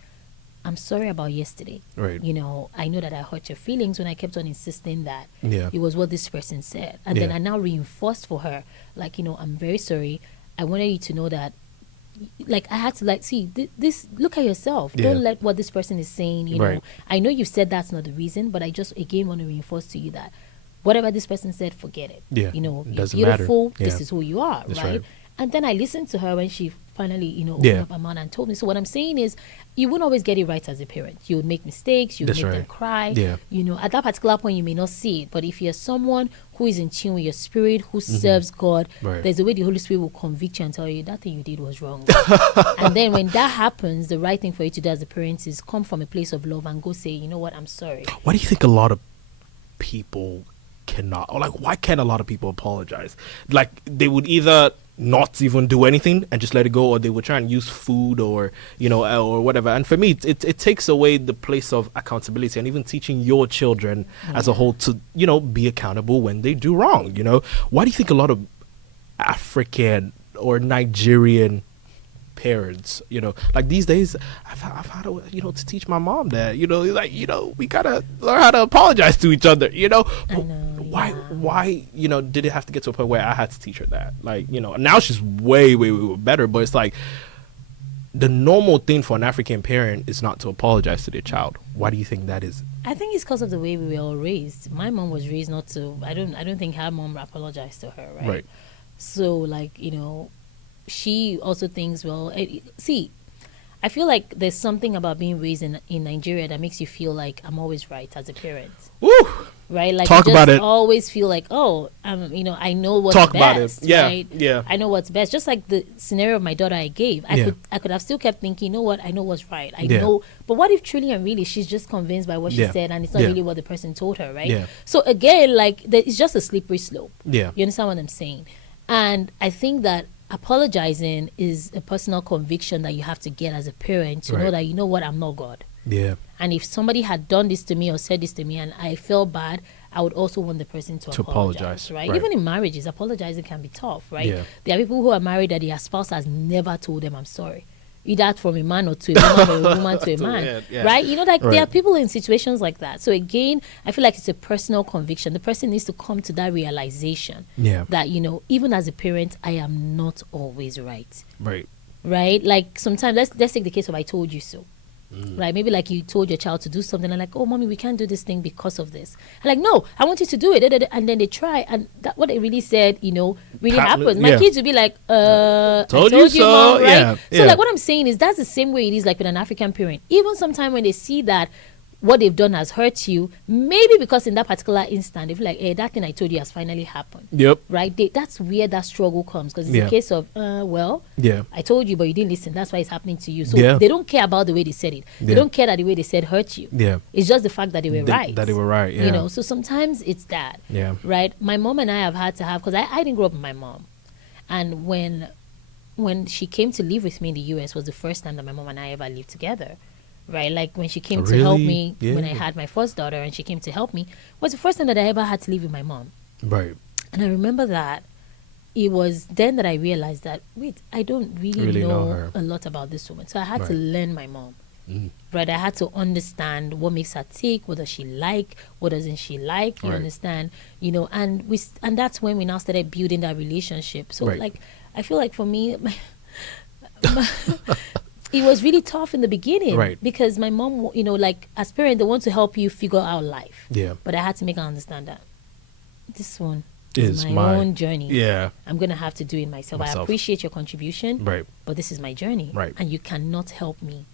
I'm sorry about yesterday. Right. I know that I hurt your feelings when I kept on insisting that it was what this person said. And then I now reinforced for her, like, I'm very sorry. I wanted you to know that, like, I had to, see, this, look at yourself. Don't let what this person is saying, Right. I know you said that's not the reason, but I just, again, want to reinforce to you that whatever this person said, forget it. Yeah. You're doesn't beautiful. matter. This is who you are, That's right? right. And then I listened to her when she finally, opened up her mouth and told me. So what I'm saying is, you won't always get it right as a parent. You would make mistakes. You would That's make them right. cry. Yeah. At that particular point, you may not see it. But if you're someone who is in tune with your spirit, who serves God, Right. there's a way the Holy Spirit will convict you and tell you that thing you did was wrong. And then when that happens, the right thing for you to do as a parent is come from a place of love and go say, you know what, I'm sorry. Why do you think a lot of people cannot, or like, why can't a lot of people apologize? Like, they would either not even do anything and just let it go, or they would try and use food or or whatever. And for me, it takes away the place of accountability and even teaching your children as a whole to be accountable when they do wrong. Why do you think a lot of African or Nigerian parents, like these days, I've had to, to teach my mom that, we gotta learn how to apologize to each other, I know, why, did it have to get to a point where I had to teach her that? Like, now she's way, way, way better, but it's like the normal thing for an African parent is not to apologize to their child. Why do you think that is? I think it's because of the way we were all raised. My mom was raised not to, I don't think her mom apologized to her, right? Right. So, like, she also thinks, well, see, I feel like there's something about being raised in Nigeria that makes you feel like I'm always right as a parent. Woo! Right? Like, Talk you about just it. always feel like, oh, I know what's Talk best. about it. Yeah, right? yeah. I know what's best. Just like the scenario of my daughter I gave. I could have still kept thinking, you know what? I know what's right. I know. But what if truly and really she's just convinced by what she said and it's not really what the person told her, right? Yeah. So again, like, it's just a slippery slope. Yeah. You understand what I'm saying? And I think that apologizing is a personal conviction that you have to get as a parent to know that, you know what, I'm not God. Yeah. And if somebody had done this to me or said this to me and I felt bad, I would also want the person to apologize, right? Even in marriages, apologizing can be tough, right? Yeah. There are people who are married that their spouse has never told them, I'm sorry. Either from a man or to a woman or a woman to a man, right? There are people in situations like that. So again, I feel like it's a personal conviction. The person needs to come to that realization that, even as a parent, I am not always right. Right? Like sometimes, let's take the case of I told you so. Right? Maybe like you told your child to do something and like, oh, mommy, we can't do this thing because of this. And like, no, I want you to do it. And then they try. And that what they really said, really happens. My kids will be like, told you so, Mom, right? So like what I'm saying is that's the same way it is like with an African parent. Even sometimes when they see that what they've done has hurt you, maybe because in that particular instant, they feel like, hey, that thing I told you has finally happened. Yep. Right? That's where that struggle comes, because it's a case of, I told you, but you didn't listen. That's why it's happening to you. So they don't care about the way they said it. They don't care that the way they said hurt you. Yeah. It's just the fact that they were right. That they were right, yeah. You know, so sometimes it's that. Yeah. Right? My mom and I have had to have, because I didn't grow up with my mom. And when she came to live with me in the US was the first time that my mom and I ever lived together. Right, like when she came to help me when I had my first daughter, and she came to help me, was the first time that I ever had to live with my mom. Right. And I remember that it was then that I realized that, wait, I don't really know a lot about this woman. So I had to learn my mom. Right, I had to understand what makes her tick, what does she like, what doesn't she like, you understand, you know, and that's when we now started building that relationship. So like, I feel like for me, it was really tough in the beginning, because my mom, you know, like as parents, they want to help you figure out life. Yeah. But I had to make her understand that this one is my own journey. Yeah. I'm going to have to do it myself. I appreciate your contribution, but this is my journey. And you cannot help me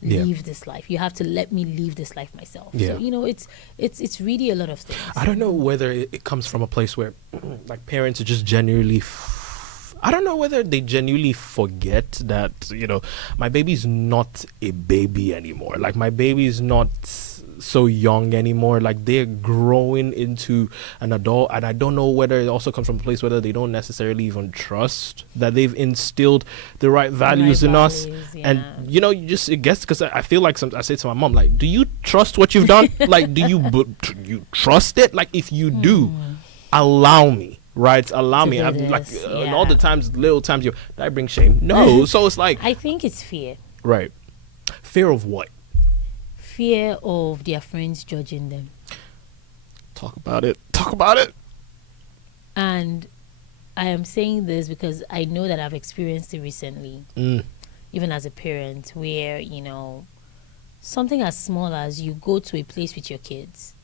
live this life. You have to let me live this life myself. Yeah. So, you know, it's really a lot of things. I don't know whether it comes from a place where like parents are just genuinely I don't know whether they genuinely forget that, you know, my baby's not a baby anymore. Like, my baby's not so young anymore. Like, they're growing into an adult. And I don't know whether it also comes from a place whether they don't necessarily even trust that they've instilled the right values in us. Yeah. And, you know, it gets, because I feel like I say to my mom, like, do you trust what you've done? Like, do you trust it? Like, if you do, allow me. Right, allow me. I'm like, and all the times, little times, that brings shame. No, so it's like, I think it's fear. Right, fear of what? Fear of their friends judging them. Talk about it. Talk about it. And I am saying this because I know that I've experienced it recently, even as a parent, where, you know, something as small as you go to a place with your kids,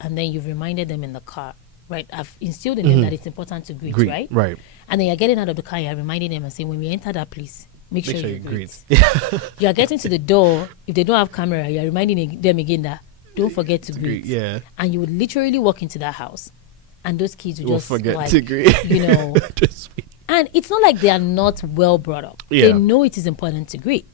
and then you've reminded them in the car. Right, I've instilled in them that it's important to greet, right? Right. And then you're getting out of the car, you're reminding them and saying, when we enter that place, make sure you greet. You're getting to the door, if they don't have camera, you're reminding them again that don't forget to greet. Yeah. And you would literally walk into that house, and those kids would just forget like, to greet. You know. And it's not like they are not well brought up. Yeah. They know it is important to greet.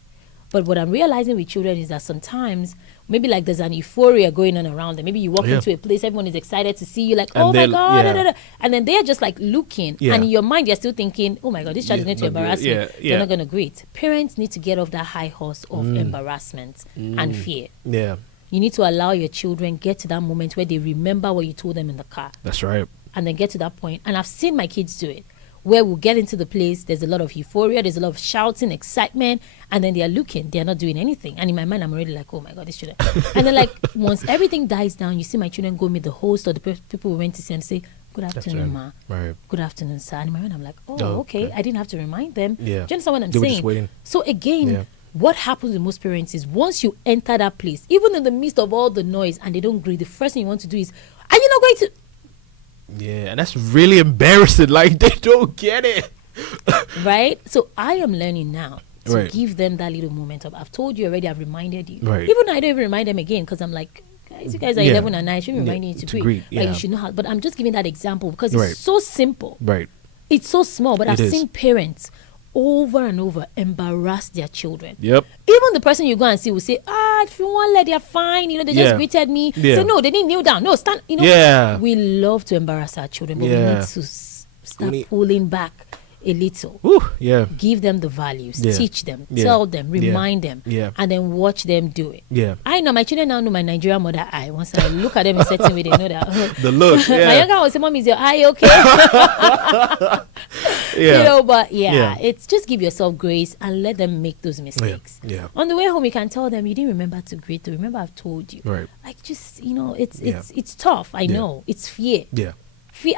But what I'm realizing with children is that sometimes maybe like there's an euphoria going on around them. Maybe you walk into a place, everyone is excited to see you, like, oh my God. Da, da, da. And then they're just like looking. And in your mind, you're still thinking, oh my God, this child is going to embarrass me. They're not going to greet. Parents need to get off that high horse of embarrassment and fear. Yeah. You need to allow your children get to that moment where they remember what you told them in the car. That's right. And then get to that point. And I've seen my kids do it, where we'll get into the place, there's a lot of euphoria, there's a lot of shouting, excitement, and then they're looking, they're not doing anything. And in my mind, I'm already like, oh my God, this children. And then like, once everything dies down, you see my children go meet the host or the people we went to see and say, good afternoon, ma. Right. Good afternoon, sir. And in my mind, I'm like, oh, okay. I didn't have to remind them. Yeah. Do you understand what I'm saying? Were just waiting. So again, what happens with most parents is once you enter that place, even in the midst of all the noise and they don't greet, the first thing you want to do is, are you not going to... Yeah, and that's really embarrassing. Like, they don't get it. Right? So I am learning now to give them that little moment of, I've told you already, I've reminded you. Right. Even though I don't even remind them again, because I'm like, guys, you guys are 11 and 9, I shouldn't remind you to greet. Like, you should know how. But I'm just giving that example because it's so simple. Right. It's so small, but I've seen parents over and over embarrass their children. Yep. Even the person you go and see will say, if you want, they're fine. You know, they just greeted me. Yeah. Say, no, they didn't kneel down. No, stand. You know, we love to embarrass our children, but we need to start pulling back a little. Ooh, give them the values, teach them, tell them, remind them, and then watch them do it. Yeah. I know my children now know my Nigerian mother eye. Once I look at them in a certain way, they know that. The look. Yeah. My younger one say, "Mom, is your eye okay?" You know, but it's just give yourself grace and let them make those mistakes. Yeah. On the way home, you can tell them you didn't remember to greet. Remember, I've told you. Right. Like, just, you know, it's tough. I know it's fear. Yeah.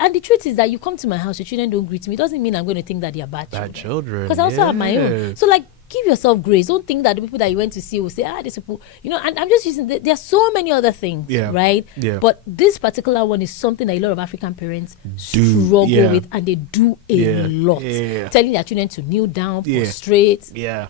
And the truth is that you come to my house, your children don't greet me. It doesn't mean I'm going to think that they are bad children. Because I also have my own. So, like, give yourself grace. Don't think that the people that you went to see will say, these people, you know, and I'm just using, there are so many other things, right? Yeah. But this particular one is something that a lot of African parents struggle with, and they do a lot. Yeah. Telling their children to kneel down, prostrate. Yeah.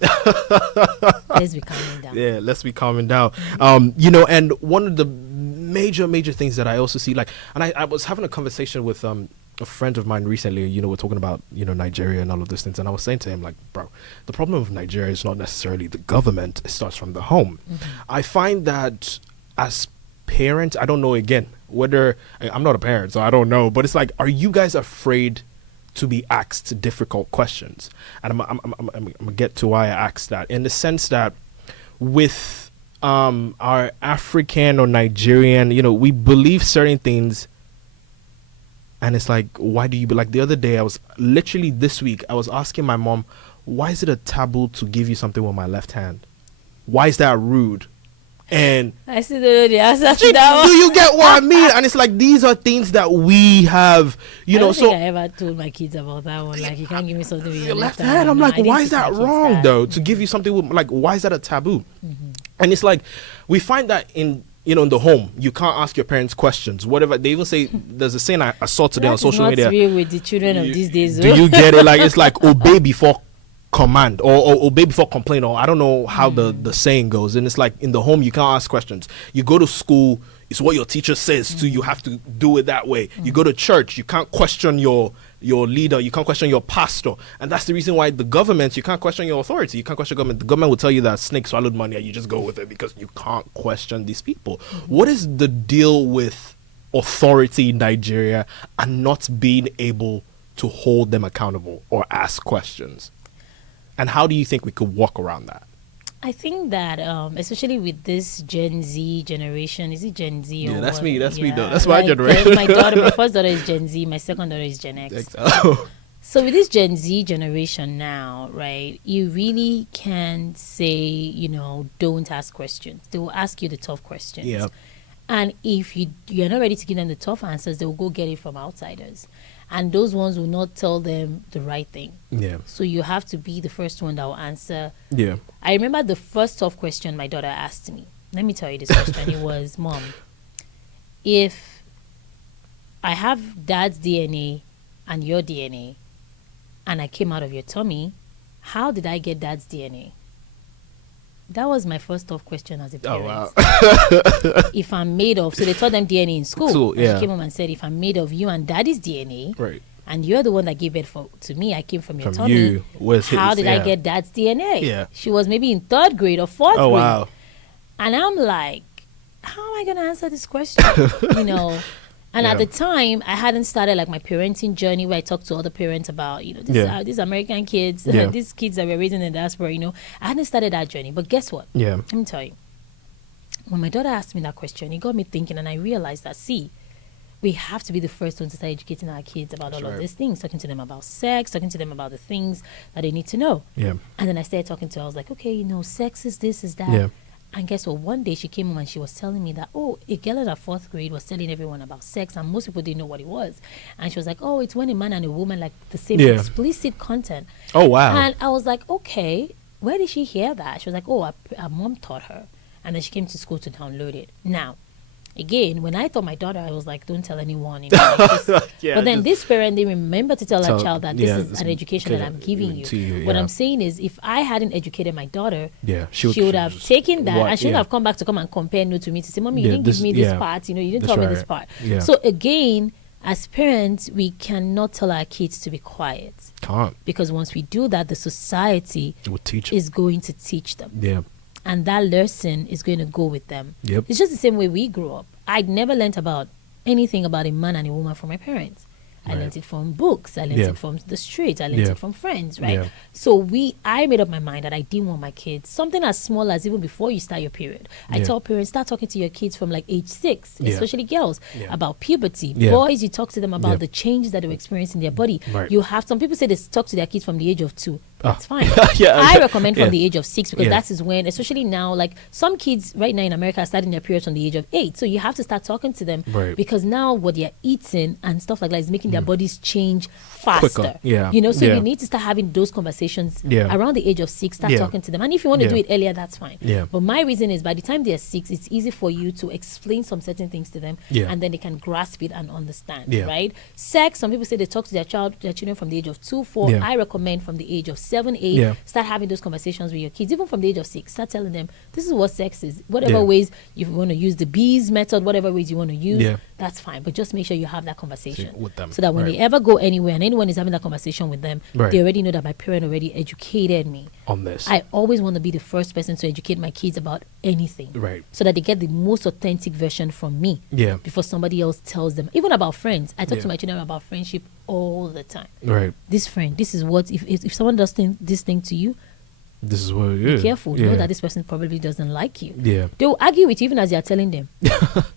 Let's be calming down. Yeah, let's be calming down. And one of the major things that I also see, like, and I was having a conversation with a friend of mine recently. We're talking about Nigeria and all of those things, and I was saying to him, like, bro, the problem with Nigeria is not necessarily the government; it starts from the home. I find that as parents, I don't know, again, whether I'm not a parent, so I don't know, but it's like, are you guys afraid to be asked difficult questions? And I'm gonna get to why I asked that, in the sense that with our African or Nigerian, we believe certain things, and it's like, why do you like? The other day, this week I was asking my mom, why is it a taboo to give you something with my left hand? Why is that rude? And I still don't know the answer to that one. Do you get what I mean? And it's like, these are things that we have, I don't think I ever told my kids about that one. Like, you can't give me something with your left hand. I'm like, why is that wrong, though? To give you something with, like, why is that a taboo? And it's like, we find that in the home, you can't ask your parents questions. Whatever they even say, there's a saying I saw today on social media. That's real with the children of these days. Do you get it? Like, it's like obey before command, or obey before complain, or I don't know how the saying goes. And it's like, in the home, you can't ask questions. You go to school, it's what your teacher says to you, have to do it that way. You go to church, you can't question your leader, you can't question your pastor. And that's the reason why the government, you can't question your authority, you can't question government. The government will tell you that snake swallowed money, and you just go with it because you can't question these people. What is the deal with authority in Nigeria and not being able to hold them accountable or ask questions? And how do you think we could walk around that? I think that, especially with this Gen Z generation, is it Gen Z? Yeah, or that's what? me. That's me. That's like, my generation. My first daughter is Gen Z. My second daughter is Gen X. So with this Gen Z generation now, right, you really can't say, don't ask questions. They will ask you the tough questions. Yeah. And if you're not ready to give them the tough answers, they will go get it from outsiders. And those ones will not tell them the right thing. Yeah. So you have to be the first one that will answer. Yeah. I remember the first tough question my daughter asked me. Let me tell you this question. It was, Mom, if I have dad's DNA and your DNA, and I came out of your tummy, how did I get dad's DNA? That was my first tough question as a parent. Oh, wow. If I'm made of, so they taught them DNA in school. Yeah. And she came home and said, if I'm made of you and daddy's DNA, right, and you're the one that gave birth to me, I came from your tummy. How did I get dad's DNA? Yeah. She was maybe in 3rd grade or 4th grade. Oh, wow. And I'm like, how am I going to answer this question? And at the time, I hadn't started like my parenting journey where I talked to other parents about, these American kids, these kids that were raised in the diaspora, I hadn't started that journey. But guess what? Yeah. Let me tell you. When my daughter asked me that question, it got me thinking, and I realized that, we have to be the first ones to start educating our kids about all of these things, talking to them about sex, talking to them about the things that they need to know. Yeah. And then I started talking to her. I was like, okay, sex is this, is that. Yeah. And guess what? One day she came home and she was telling me that, a girl in her 4th grade was telling everyone about sex, and most people didn't know what it was. And she was like, it's when a man and a woman, like the same explicit content. Oh, wow. And I was like, okay, where did she hear that? She was like, her mom taught her. And then she came to school to download it. Now, again, when I taught my daughter, I was like, don't tell anyone. But then this parent, they remember to tell her child that this is an education that I'm giving you. What I'm saying is, if I hadn't educated my daughter, she would have taken that, and she would have come back to come and compare notes to me to say, Mommy, you didn't give me this part, you didn't tell me this part. Yeah. So again, as parents, we cannot tell our kids to be quiet. Can't. Because once we do that, the society is going to teach them. Yeah. And that lesson is going to go with them. Yep. It's just the same way we grew up. I'd never learned about anything about a man and a woman from my parents. I learned it from books. I learned it from the streets. I learned it from friends, right? Yeah. So I made up my mind that I didn't want my kids, something as small as even before you start your period. I tell parents, start talking to your kids from like age 6, especially girls, about puberty. Boys, you talk to them about the changes that they were experiencing in their body. Right. You have, some people say they talk to their kids from the age of 2. That's fine. I recommend from the age of 6 because that is when, especially now, like some kids right now in America are starting their periods from the age of 8. So you have to start talking to them because now what they're eating and stuff like that is making their bodies change faster. Quicker. Yeah. So you need to start having those conversations around the age of 6. Start talking to them. And if you want to do it earlier, that's fine. Yeah. But my reason is by the time they're 6, it's easy for you to explain some certain things to them and then they can grasp it and understand, right? Sex, some people say they talk to their children from the age of 2, 4. I recommend from the age of 7. 7, 8, Yeah. start having those conversations with your kids, even from the age of 6. Start telling them, this is what sex is. Whatever ways you want to use the bees method, whatever ways you want to use, that's fine. But just make sure you have that conversation with them, so that when they ever go anywhere and anyone is having that conversation with them, they already know that my parent already educated me on this. I always want to be the first person to educate my kids about anything, right? So that they get the most authentic version from me, before somebody else tells them. Even about friends, I talk to my children about friendship all the time. Right. This friend, this is what if someone does this thing to you, this is what it is. Be careful. Know that this person probably doesn't like you. Yeah. They will argue with you even as you're telling them.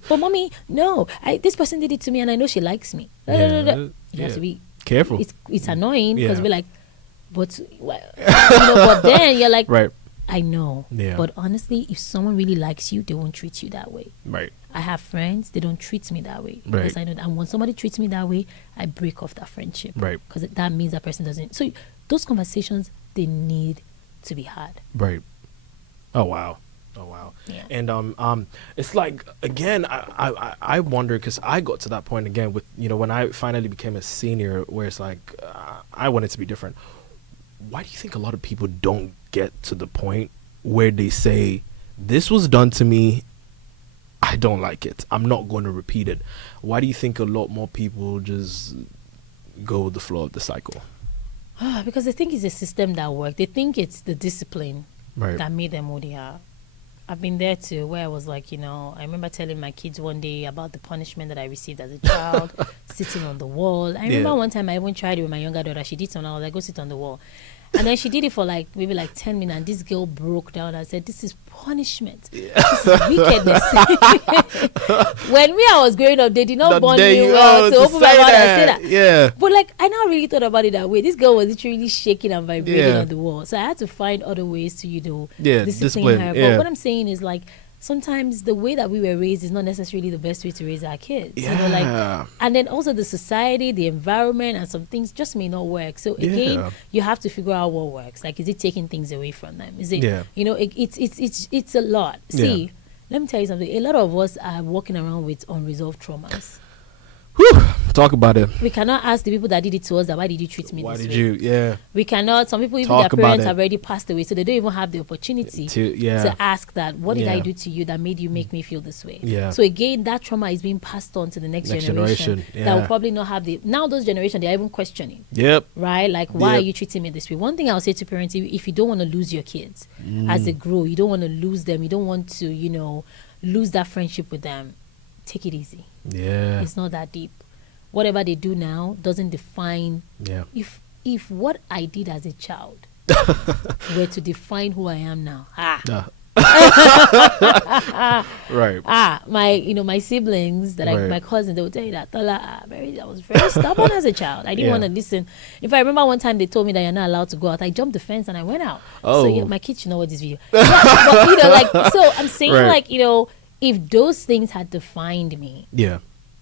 But mommy, no, this person did it to me and I know she likes me. You have to be careful. It's annoying because we're like, but but then you're like, right. I know. Yeah. But honestly, if someone really likes you, they won't treat you that way. Right. I have friends, they don't treat me that way. Right. Because I know that. And when somebody treats me that way, I break off that friendship. Right. Because that means that person doesn't. So those conversations, they need to be had. Right. Oh wow. Yeah. And it's like, again, I wonder, because I got to that point again with, when I finally became a senior, where it's like I want it to be different. Why do you think a lot of people don't get to the point where they say, this was done to me, I don't like it, I'm not going to repeat it? Why do you think a lot more people just go with the flow of the cycle? Because they think it's a system that works. They think it's the discipline that made them who they are. I've been there too, where I was like, I remember telling my kids one day about the punishment that I received as a child, sitting on the wall. I remember one time I even tried it with my younger daughter. She did something, I was like, go sit on the wall. And then she did it for maybe 10 minutes. And this girl broke down and said, this is punishment. This is wickedness. When I was growing up, they did not bond me well to open my mouth and say that. Yeah. But I now really thought about it that way. This girl was literally shaking and vibrating on the wall. So I had to find other ways to, discipline her. But what I'm saying is sometimes the way that we were raised is not necessarily the best way to raise our kids. Yeah. And then also the society, the environment, and some things just may not work. So again, you have to figure out what works. Is it taking things away from them? Is it, it's a lot. See, let me tell you something. A lot of us are walking around with unresolved traumas. Whew, talk about it. We cannot ask the people that did it to us that why did you treat me this way? Why did you? Yeah. We cannot. Some people, even their parents have already passed away, so they don't even have the opportunity to ask that. What did I do to you that made you make me feel this way? Yeah. So again, that trauma is being passed on to the next generation. That will probably not have the. Now those generation, they are even questioning. Yep. Right? Why are you treating me this way? One thing I would say to parents, if you don't want to lose your kids as they grow, you don't want to lose them. You don't want to, lose that friendship with them. Take it easy. Yeah. It's not that deep. Whatever they do now doesn't define. Yeah. If what I did as a child were to define who I am now, right. My siblings my cousins, they would tell you that I was very stubborn as a child. I didn't want to listen. If I remember one time they told me that you're not allowed to go out, I jumped the fence and I went out. So my kids should know what this video. But so I'm saying if those things had defined me,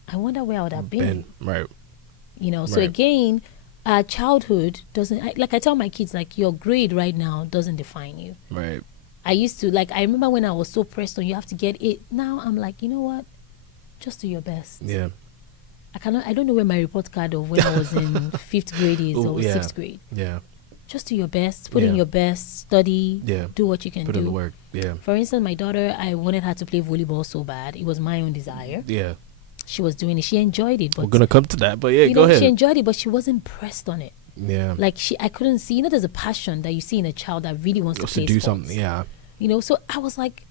I wonder where I would have been. Right. So again, childhood doesn't, I tell my kids, your grade right now doesn't define you. Right. I used to, I remember when I was so pressed on, you have to get it. Now I'm like, you know what? Just do your best. Yeah. I don't know where my report card of when I was in 5th grade is or 6th grade. Yeah. Just do your best. Put in your best. Study. Yeah. Do what you can do. Put in the work. Yeah. For instance, my daughter, I wanted her to play volleyball so bad. It was my own desire. Yeah. She was doing it. She enjoyed it. But we're gonna come to that, but go ahead. She enjoyed it, but she wasn't pressed on it. Yeah. I couldn't see. There's a passion that you see in a child that really wants to play do sports. something. Yeah. So I was like,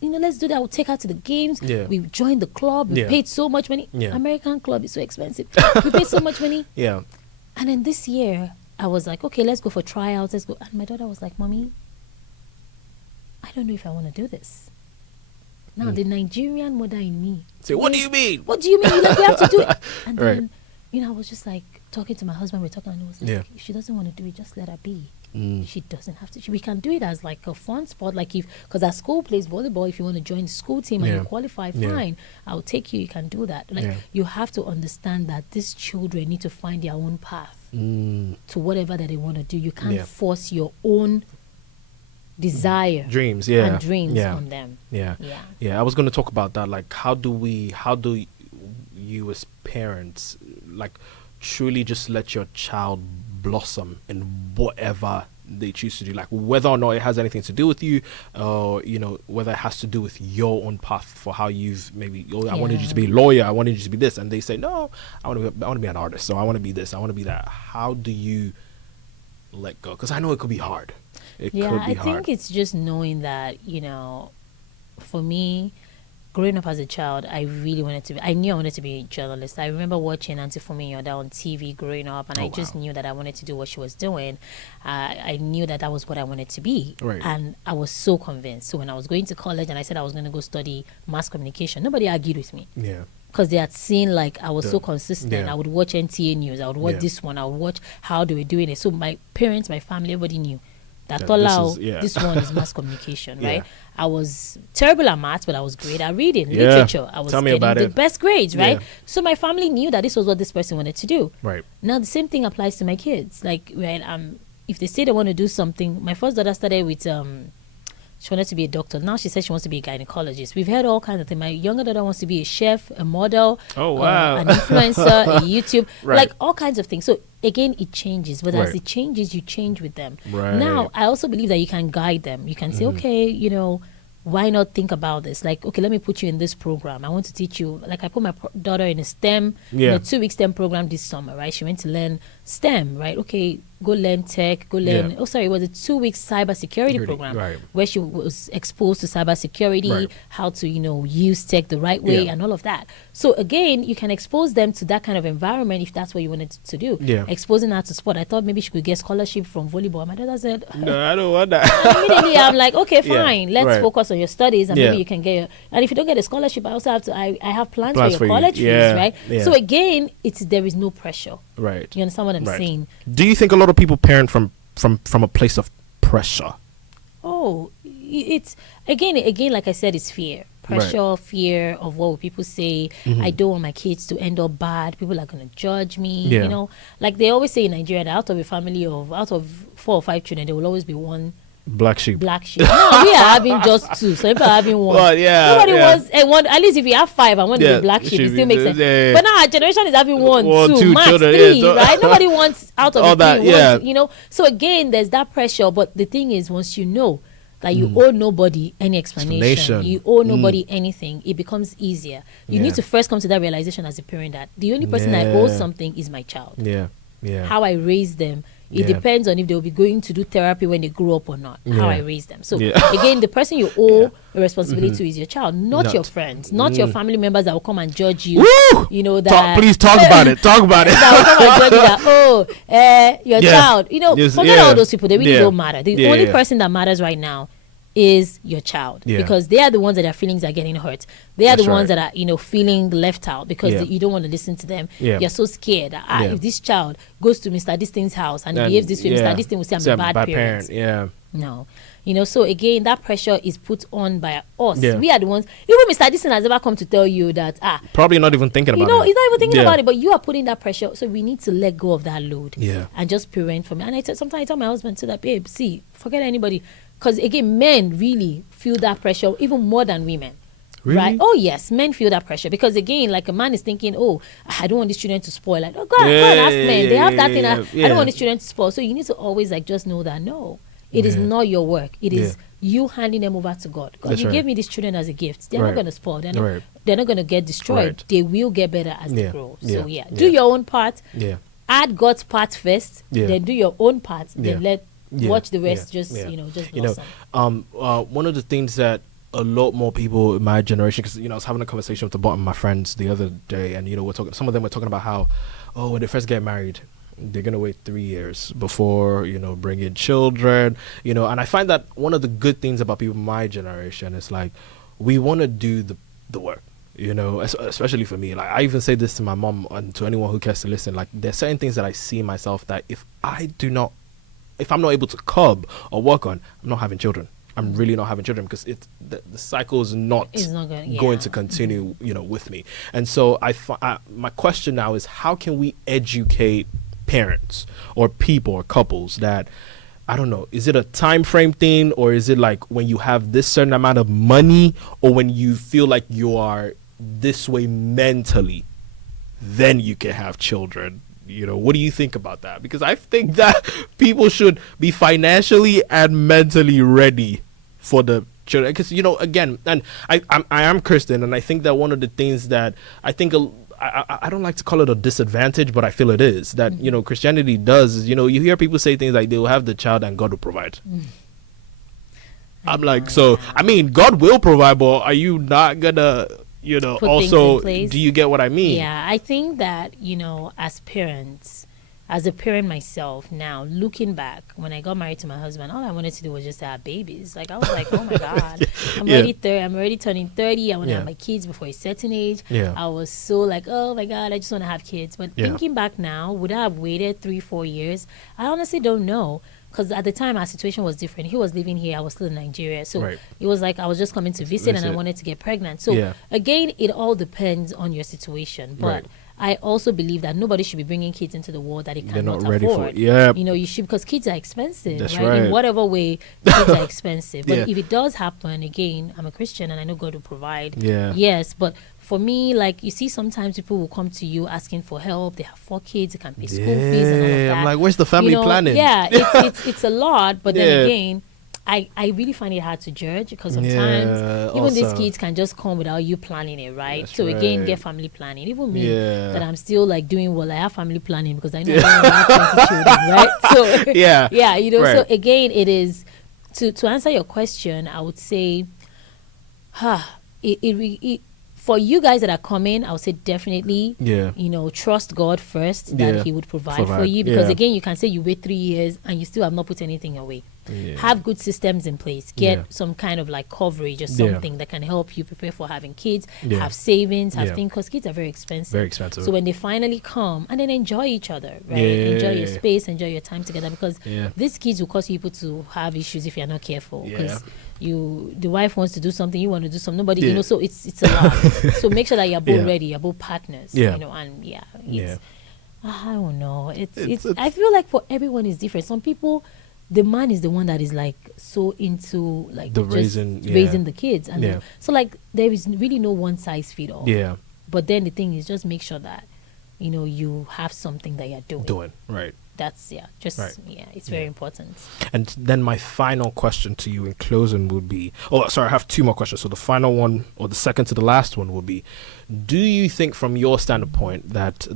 let's do that. We'll take her to the games. Yeah. We joined the club. We paid so much money. Yeah. American club is so expensive. We paid so much money. Yeah. And then this year, I was like, okay, let's go for tryouts. Let's go. And my daughter was like, Mommy, I don't know if I want to do this. Now, the Nigerian mother in me. Say, what do you mean? What do you mean? We have to do it. And then, I was just talking to my husband. We're talking, and he was like, if she doesn't want to do it, just let her be. She doesn't have to. We can do it as a fun sport. Because our school plays volleyball. If you want to join the school team and you qualify, fine. I'll take you. You can do that. You have to understand that these children need to find their own path to whatever that they want to do. You can't force your own desire, dreams, and dreams on them. Yeah. I was going to talk about that. How do you as parents truly just let your child blossom in whatever they choose to do, like whether or not it has anything to do with you, or whether it has to do with your own path for how you've maybe, I wanted you to be a lawyer, I wanted you to be this, and they say no, I want to be an artist, so I want to be this, I want to be that. How do you let go? Because I know it could be hard. I think it's just knowing that, for me, growing up as a child, I knew I wanted to be a journalist. I remember watching Auntie Fumi Yoda on TV growing up, and I just knew that I wanted to do what she was doing. I knew that was what I wanted to be. Right. And I was so convinced. So when I was going to college and I said I was going to go study mass communication, nobody argued with me. Yeah. Because they had seen, like, I was so consistent. Yeah. I would watch NTA News. I would watch this one. I would watch how they were doing it. So my parents, my family, everybody knew that this one is mass communication, right? I was terrible at maths, but I was great at reading, literature. I was getting the best grades, right? So my family knew that this was what this person wanted to do. Right. Now the same thing applies to my kids. Like, when if they say they want to do something, my first daughter started with she wanted to be a doctor. Now she says she wants to be a gynecologist. We've heard all kinds of things. My younger daughter wants to be a chef, a model, an influencer, a YouTube, like all kinds of things. So again, it changes. But as it changes, you change with them. Right. Now, I also believe that you can guide them. You can say, okay, why not think about this? Like, okay, let me put you in this program. I want to teach you. Like, I put my daughter in a STEM, 2-week STEM program this summer, right? She went to learn STEM, right? Okay, go learn tech, go learn. It was a 2-week cybersecurity program where she was exposed to cybersecurity, how to, use tech the right way and all of that. So again, you can expose them to that kind of environment if that's what you wanted to do. Yeah. Exposing her to sport. I thought maybe she could get scholarship from volleyball. My daughter said, no, I don't want that. Immediately, I'm like, okay, fine. Let's focus on your studies and maybe you can get. And if you don't get a scholarship, I also have to. I have plans for your college fees, right? Yeah. So again, there is no pressure. Right. You understand what I'm saying? Do you think a lot of people parent from a place of pressure? Oh, it's again, like I said, it's fear. Pressure, fear of what will people say. I don't want my kids to end up bad. People are going to judge me. Like they always say in Nigeria, that out of 4 or 5 children, there will always be one black sheep. No, we are having just 2. So people are having 1. Well, nobody wants one. At least if you have 5 and one is a black sheep, it still makes sense. But now our generation is having 1, 2, max children, 3, right? Nobody wants out of all the 3. So again, there's that pressure. But the thing is, once you know that you owe nobody any explanation, you owe nobody anything, it becomes easier. You need to first come to that realization as a parent that the only person I owe something is my child. How I raise them. It depends on if they will be going to do therapy when they grow up or not, how I raise them. So again, the person you owe a responsibility to is your child, not your friends, not your family members that will come and judge you. Woo! Please talk about it. Talk about it. That will come and judge you that, your child. Forget all those people. They really don't matter. The only person that matters right now is your child, because they are the ones that their feelings are getting hurt. They are the ones that are feeling left out because you don't want to listen to them. You're so scared that if this child goes to Mr. Distin's house and he behaves this way, Mr. Distin will say I'm a bad parent. No. So again, that pressure is put on by us. We are the ones. Even Mr. Distin has never come to tell you that probably not even thinking about it. He's not even thinking about it, but you are putting that pressure. So we need to let go of that load and just parent from it. And sometimes I tell my husband that, babe, see, forget anybody. Because again, men really feel that pressure even more than women. Really? Right? Oh yes, men feel that pressure because again, like a man is thinking, "Oh, I don't want these children to spoil." Like, oh, go on, ask men. They have that thing. I don't want these children to spoil. So you need to always just know that no, it is not your work. It is you handing them over to God. God, you gave me these children as a gift. They're not going to spoil. They're not going to get destroyed. They will get better as they grow. So do your own part. Add God's part first. Then do your own part. Then watch the rest. Just blossom. One of the things that a lot more people in my generation, because I was having a conversation with a lot of my friends the other day, and we're talking. Some of them were talking about how, when they first get married, they're gonna wait 3 years before bringing children. And I find that one of the good things about people in my generation is like we want to do the work. Especially for me. Like I even say this to my mom and to anyone who cares to listen. Like there's certain things that I see in myself that if I'm not able to curb or work on, I'm not having children. I'm really not having children because the cycle is not going to continue, with me. And so my question now is, how can we educate parents or people or couples that, I don't know, is it a time frame thing, or is it like when you have this certain amount of money, or when you feel like you are this way mentally, then you can have children? What do you think about that? Because I think that people should be financially and mentally ready for the children. Because, again, and I am Christian, and I think that one of the things that I think I don't like to call it a disadvantage, but I feel it is that Christianity does is, you hear people say things like they will have the child and God will provide. I'm like, so I mean, God will provide, but are you not gonna put also do you get what I mean? Yeah, I think that as a parent myself, now looking back, when I got married to my husband, all I wanted to do was just to have babies. Like, I was like, oh my God, I'm already turning 30. I want to have my kids before a certain age. I was so like, oh my God, I just want to have kids. But thinking back now, would I have waited 3-4 years? I honestly don't know. Because at the time, our situation was different. He was living here. I was still in Nigeria. So it was like I was just coming to visit and I wanted to get pregnant. So again, it all depends on your situation. But I also believe that nobody should be bringing kids into the world that they cannot afford. You should, because kids are expensive. That's right? In whatever way, kids are expensive. But if it does happen, again, I'm a Christian and I know God will provide. Yes, but for me, like, you see, sometimes people will come to you asking for help. They have 4 kids, they can pay school fees and all of that. I'm like, where's the family planning? Yeah, it's a lot. But then again, I really find it hard to judge, because sometimes even these kids can just come without you planning it, right? So again, get family planning. Even me, that I'm still like doing well, I have family planning because I know I have 20 children, right? So so again, it is to answer your question, I would say, it for you guys that are coming, I would say definitely, trust God first that He would provide for you. Because again, you can say you wait 3 years and you still have not put anything away. Have good systems in place. Get some kind of like coverage or something that can help you prepare for having kids. Have savings, have things, because kids are very expensive. Very expensive. So when they finally come, and then enjoy each other, right? Enjoy your space, enjoy your time together, because these kids will cause people to have issues if you're not careful. Because the wife wants to do something, you want to do something. Nobody, so it's a lot. So make sure that you're both ready, you're both partners. And I don't know. It's I feel like for everyone is different. Some people, the man is the one that is like so into like the raising the kids, and so like there is really no one size fit all. But then the thing is, just make sure that you have something that you're doing. Right. That's it's very important. And then my final question to you in closing would be, I have 2 more questions. So the final one, or the second to the last one, would be, do you think from your standpoint that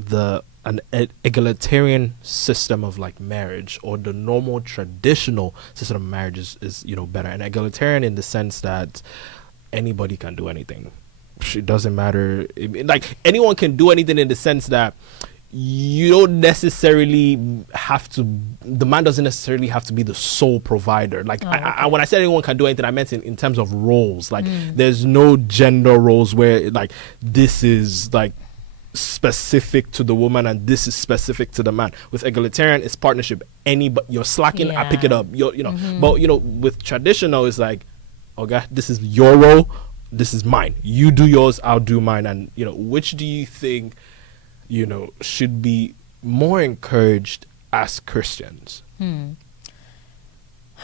an egalitarian system of like marriage, or the normal traditional system of marriage is better? And egalitarian in the sense that anybody can do anything. It doesn't matter. Like, anyone can do anything in the sense that you don't necessarily have to, the man doesn't necessarily have to be the sole provider. Like, when I said anyone can do anything, I meant in terms of roles. Like, there's no gender roles where like this is like specific to the woman and this is specific to the man. With egalitarian, it's partnership. You're slacking, I pick it up. But with traditional, it's like, okay, this is your role, this is mine. You do yours, I'll do mine. And which do you think should be more encouraged as Christians?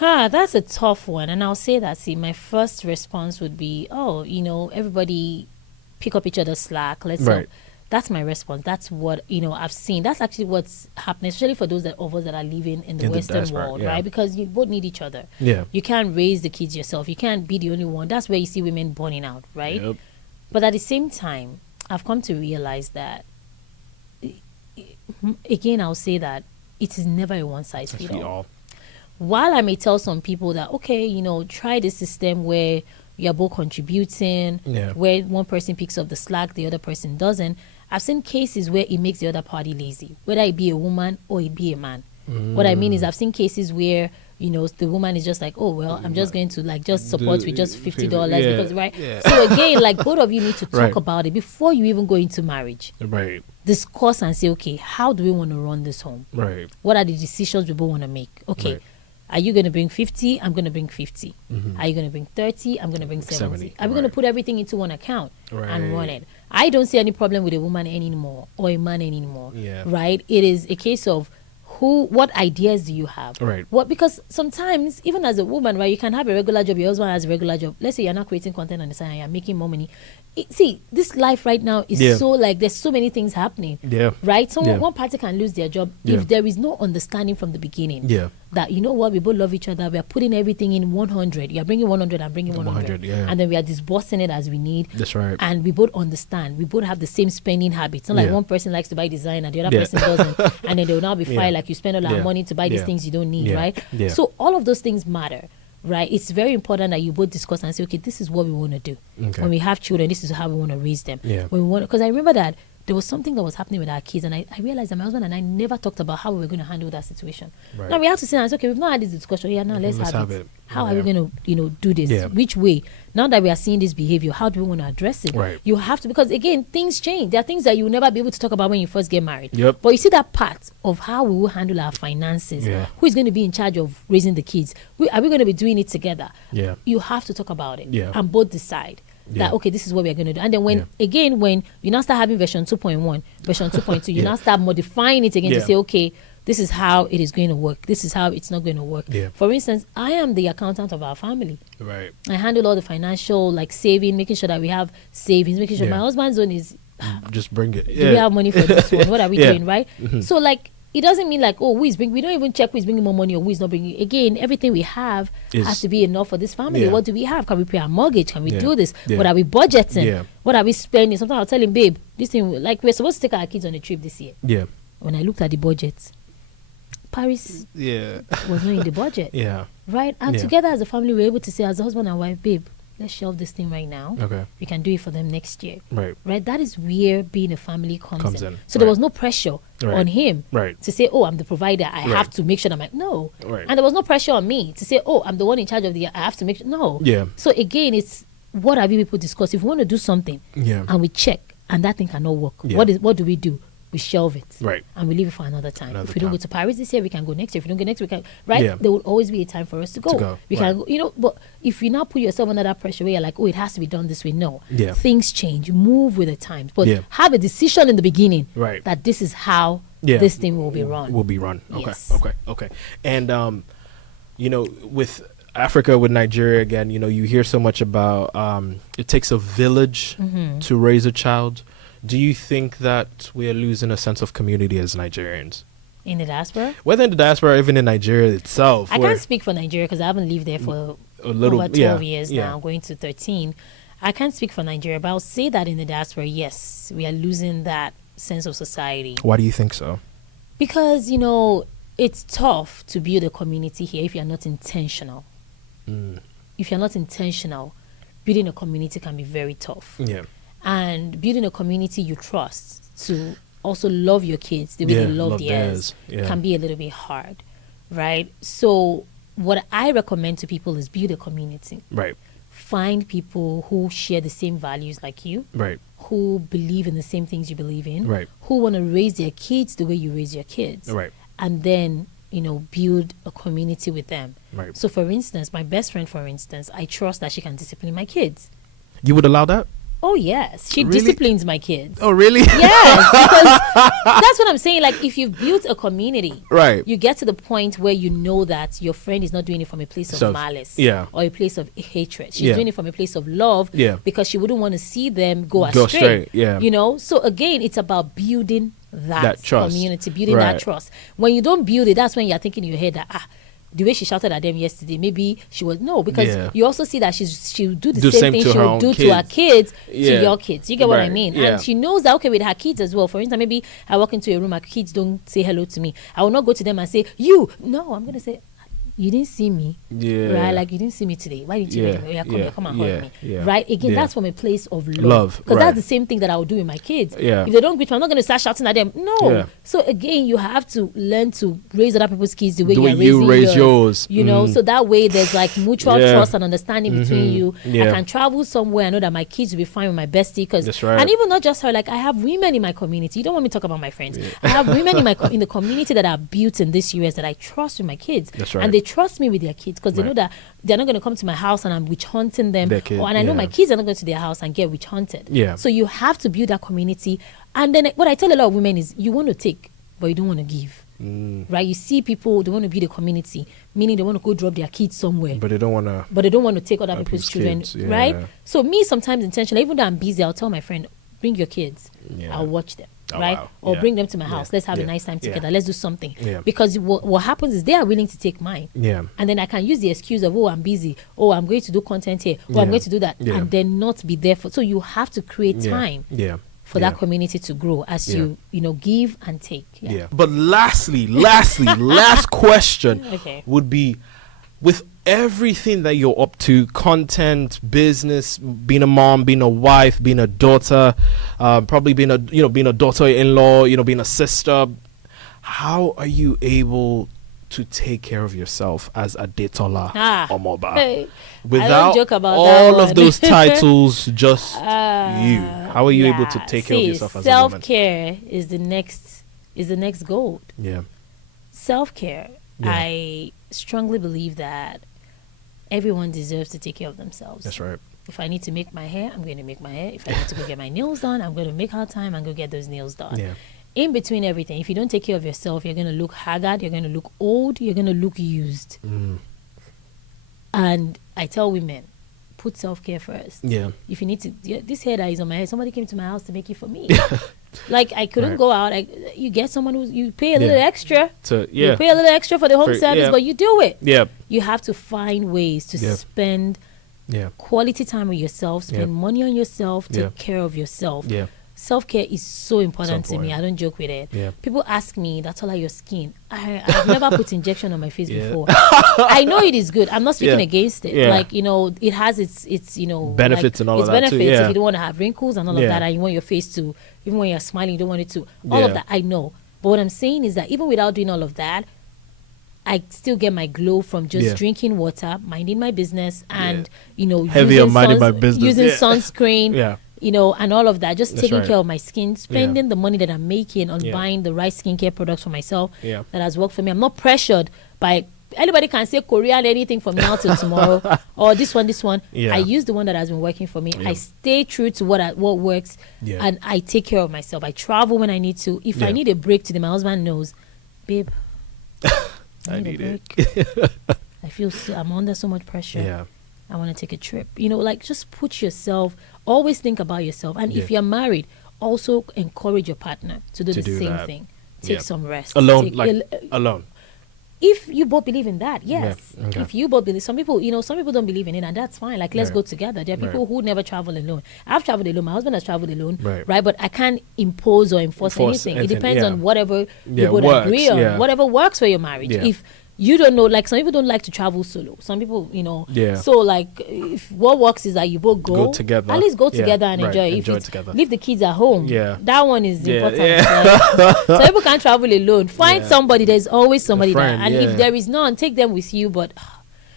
That's a tough one. And I'll say that, my first response would be, everybody pick up each other's slack. Let's help. That's my response. That's what, I've seen. That's actually what's happening, especially for those of us that are living in the Western world, right? Because you both need each other. You can't raise the kids yourself. You can't be the only one. That's where you see women burning out, right? But at the same time, I've come to realize that, again, I'll say that it is never a one-size-fits-all. While I may tell some people that, okay, try this system where you're both contributing, where one person picks up the slack, the other person doesn't, I've seen cases where it makes the other party lazy, whether it be a woman or it be a man. What I mean is, I've seen cases where the woman is just like, oh well, I'm just going to like just support with just $50 because So again, like, both of you need to talk about it before you even go into marriage. Discuss and say, okay, how do we want to run this home? What are the decisions we both want to make? Okay, are you going to bring 50? I'm going to bring 50. Are you going to bring 30? I'm going to bring 70. Are we going to put everything into one account and run it? I don't see any problem with a woman anymore or a man anymore. Right? It is a case of what ideas do you have? Because sometimes, even as a woman, right, you can have a regular job, your husband has a regular job. Let's say you're not creating content on the side and you're making more money. see, this life right now is so like there's so many things happening. Yeah. Right? One party can lose their job if there is no understanding from the beginning. Yeah. That, you know what, we both love each other. We are putting everything in 100. You're bringing 100, I'm bringing 100. Yeah. And then we are disbursing it as we need. That's right. And we both understand. We both have the same spending habits. Not like one person likes to buy design and the other person doesn't. And then they will now be fired like you spend all our money to buy these things you don't need, right? Yeah. So all of those things matter. Right, it's very important that you both discuss and say, okay, this is what we want to do. Okay. When we have children, this is how we want to raise them. Yeah. When we want, because I remember that there was something that was happening with our kids, and I realized that my husband and I never talked about how we were going to handle that situation. Right. Now we have to sit and say, okay, we've not had this discussion. Yeah, now let's have it. How are we going to, do this? Yeah. Which way? Now that we are seeing this behavior, how do we want to address it? Right. You have to, because again, things change. There are things that you will never be able to talk about when you first get married. Yep. But you see that part of how we will handle our finances. Yeah. Who is going to be in charge of raising the kids? Are we going to be doing it together? Yeah. You have to talk about it. Yeah. And both decide. That okay, this is what we're going to do. And then when you now start having version 2.1, version 2.2, you now start modifying it again to say, okay, this is how it is going to work. This is how it's not going to work. Yeah. For instance, I am the accountant of our family. Right. I handle all the financial, like saving, making sure that we have savings, making sure my husband's zone is just bring it. do we have money for this one? What are we doing, right? Mm-hmm. So like, it doesn't mean like, oh, who is bringing, we don't even check who is bringing more money or who is not bringing. Again, everything we have has to be enough for this family. What do we have? Can we pay our mortgage? Can we do this? What are we budgeting? What are we spending? Sometimes I'll tell him, babe, this thing, like we're supposed to take our kids on a trip this year. Yeah. When I looked at the budget, Paris was not in the budget. Yeah. Right? And together as a family, we're able to say as a husband and wife, babe, let's shelve this thing right now. Okay. We can do it for them next year. Right. Right? That is where being a family comes in. So right. there was no pressure on him to say, oh, I'm the provider. I have to make sure that no. Right. And there was no pressure on me to say, oh, I'm the one in charge of I have to make sure. No. Yeah. So again, it's what have you people discuss? If we want to do something and we check and that thing cannot work, what do we do? We shelve it. Right. And we leave it for another time. If we don't go to Paris this year, we can go next year. If we don't go next year, we can, right? Yeah. There will always be a time for us to go. We can go, but if you now put yourself under that pressure where you're like, oh, it has to be done this way. No. Yeah. Things change. You move with the times. But have a decision in the beginning that this is how this thing will be run. Okay. Yes. Okay. And, with Africa, with Nigeria again, you hear so much about it takes a village to raise a child. Do you think that we are losing a sense of community as Nigerians? In the diaspora? Whether in the diaspora or even in Nigeria itself. I can't speak for Nigeria because I haven't lived there for over 12 years now, going to 13. I can't speak for Nigeria, but I'll say that in the diaspora, yes, we are losing that sense of society. Why do you think so? Because, it's tough to build a community here if you're not intentional. If you're not intentional, building a community can be very tough. Yeah. And building a community you trust to also love your kids the way they love theirs can be a little bit hard, right? So what I recommend to people is build a community. Right. Find people who share the same values like you. Right. Who believe in the same things you believe in. Right. Who want to raise their kids the way you raise your kids. Right. And then, build a community with them. Right. So for instance, my best friend, I trust that she can discipline my kids. You would allow that? Oh, yes. She Really? disciplines my kids. Oh, really? Yes. Because that's what I'm saying. Like, if you've built a community, right, you get to the point where you know that your friend is not doing it from a place of malice or a place of hatred. She's doing it from a place of love because she wouldn't want to see them go astray. So, again, it's about building that trust. Community, building that trust. When you don't build it, that's when you're thinking in your head that, the way she shouted at them yesterday, maybe she was because you also see that she'll do the same thing she'll do to her kids to your kids. You get what I mean? And she knows that with her kids as well. For instance, maybe I walk into a room, my kids don't say hello to me. I will not go to them and say, you. No, I'm gonna say, you didn't see me. Right? Like, you didn't see me today. Why didn't you come and hug me? Right? Again, that's from a place of love. Because that's the same thing that I would do with my kids. If they don't greet me, I'm not going to start shouting at them. No. So again, you have to learn to raise other people's kids the way you raise yours. So that way there's like mutual trust and understanding between you. I can travel somewhere. I know that my kids will be fine with my bestie. And even not just her, like I have women in my community. You don't want me to talk about my friends. I have women in the community that are built in this US that I trust with my kids. That's right. And they trust me with their kids because they know that they're not going to come to my house and I'm witch hunting them. And I know my kids are not going to their house and get witch hunted. So you have to build that community. And then what I tell a lot of women is you want to take, but you don't want to give. Right? You see people, they want to build a community, meaning they want to go drop their kids somewhere. But they don't want to. But they don't want to take other people's children, right? So me, sometimes intentionally, even though I'm busy, I'll tell my friend, bring your kids. I'll watch them. Right? Wow. Or bring them to my house. Let's have a nice time together. Let's do something. Because what happens is they are willing to take mine. And then I can use the excuse of, oh, I'm busy. Oh, I'm going to do content here. Oh, I'm going to do that. And then not be there for. So you have to create time for that community to grow as you give and take. But lastly, last question would be, with everything that you're up to, content, business, being a mom, being a wife, being a daughter, probably being a daughter-in-law, being a sister, how are you able to take care of yourself as a Detola Omoba without all of those titles? Just you. How are you able to take care of yourself as a woman? Self-care is the next goal. Self-care. I strongly believe that everyone deserves to take care of themselves. That's right. If I need to make my hair, I'm going to make my hair. If I need to go get my nails done, I'm going to make out time and go get those nails done. In between everything, if you don't take care of yourself, you're going to look haggard, you're going to look old, you're going to look used. And I tell women, put self-care first. If you need to, this hair that is on my head, somebody came to my house to make it for me. Like, I couldn't go out. You get someone you pay a little extra. You pay a little extra for the home service, but you do it. You have to find ways to spend quality time with yourself, spend money on yourself, take care of yourself. Self-care is so important to me. I don't joke with it. People ask me, that's all your skin. I've never put injection on my face before. I know it is good. I'm not speaking against it. Like, it has its benefits and all of that benefits too. if you don't want to have wrinkles and all of that, and you want your face to, even when you're smiling, you don't want it to. All of that, I know. But what I'm saying is that even without doing all of that, I still get my glow from just drinking water, minding my business, and heavier minding my business, using sunscreen. And all of that, just taking care of my skin, spending the money that I'm making on buying the right skincare products for myself that has worked for me. I'm not pressured by anybody can say Korean anything from now till tomorrow or this one. I use the one that has been working for me. I stay true to what works, and I take care of myself. I travel when I need to. If I need a break today, my husband knows, babe, I need a break. I feel I'm under so much pressure. I want to take a trip. Just put yourself, always think about yourself. And if you're married, also encourage your partner to do the same thing. Take some rest. Alone. If you both believe in that, yes. If you both believe, some people don't believe in it, and that's fine. Like, let's go together. There are people who never travel alone. I've traveled alone. My husband has traveled alone, right? But I can't impose or enforce anything. It depends on whatever you would agree on, whatever works for your marriage. If you don't know, like, some people don't like to travel solo. Some people, so, like, if what works is that you both go together, at least go together and enjoy. If you leave the kids at home, that one is important. Some people can't travel alone. Find somebody. There's always somebody there, and if there is none, take them with you. But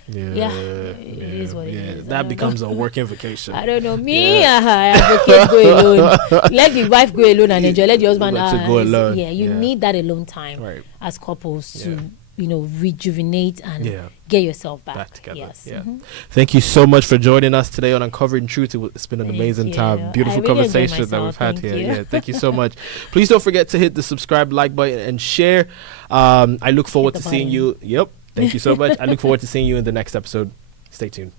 it is what it is. That becomes a working vacation. I don't know. Me, I advocate go alone. Let the wife go alone and enjoy. Let the husband go alone. You need that alone time as couples to rejuvenate and get yourself back together. Yes. Thank you so much for joining us today on Uncovering Truth. It's been an amazing time. Beautiful conversation that we've had here. Thank you so much. Please don't forget to hit the subscribe, like button, and share. I look forward to seeing you. Thank you so much. I look forward to seeing you in the next episode. Stay tuned.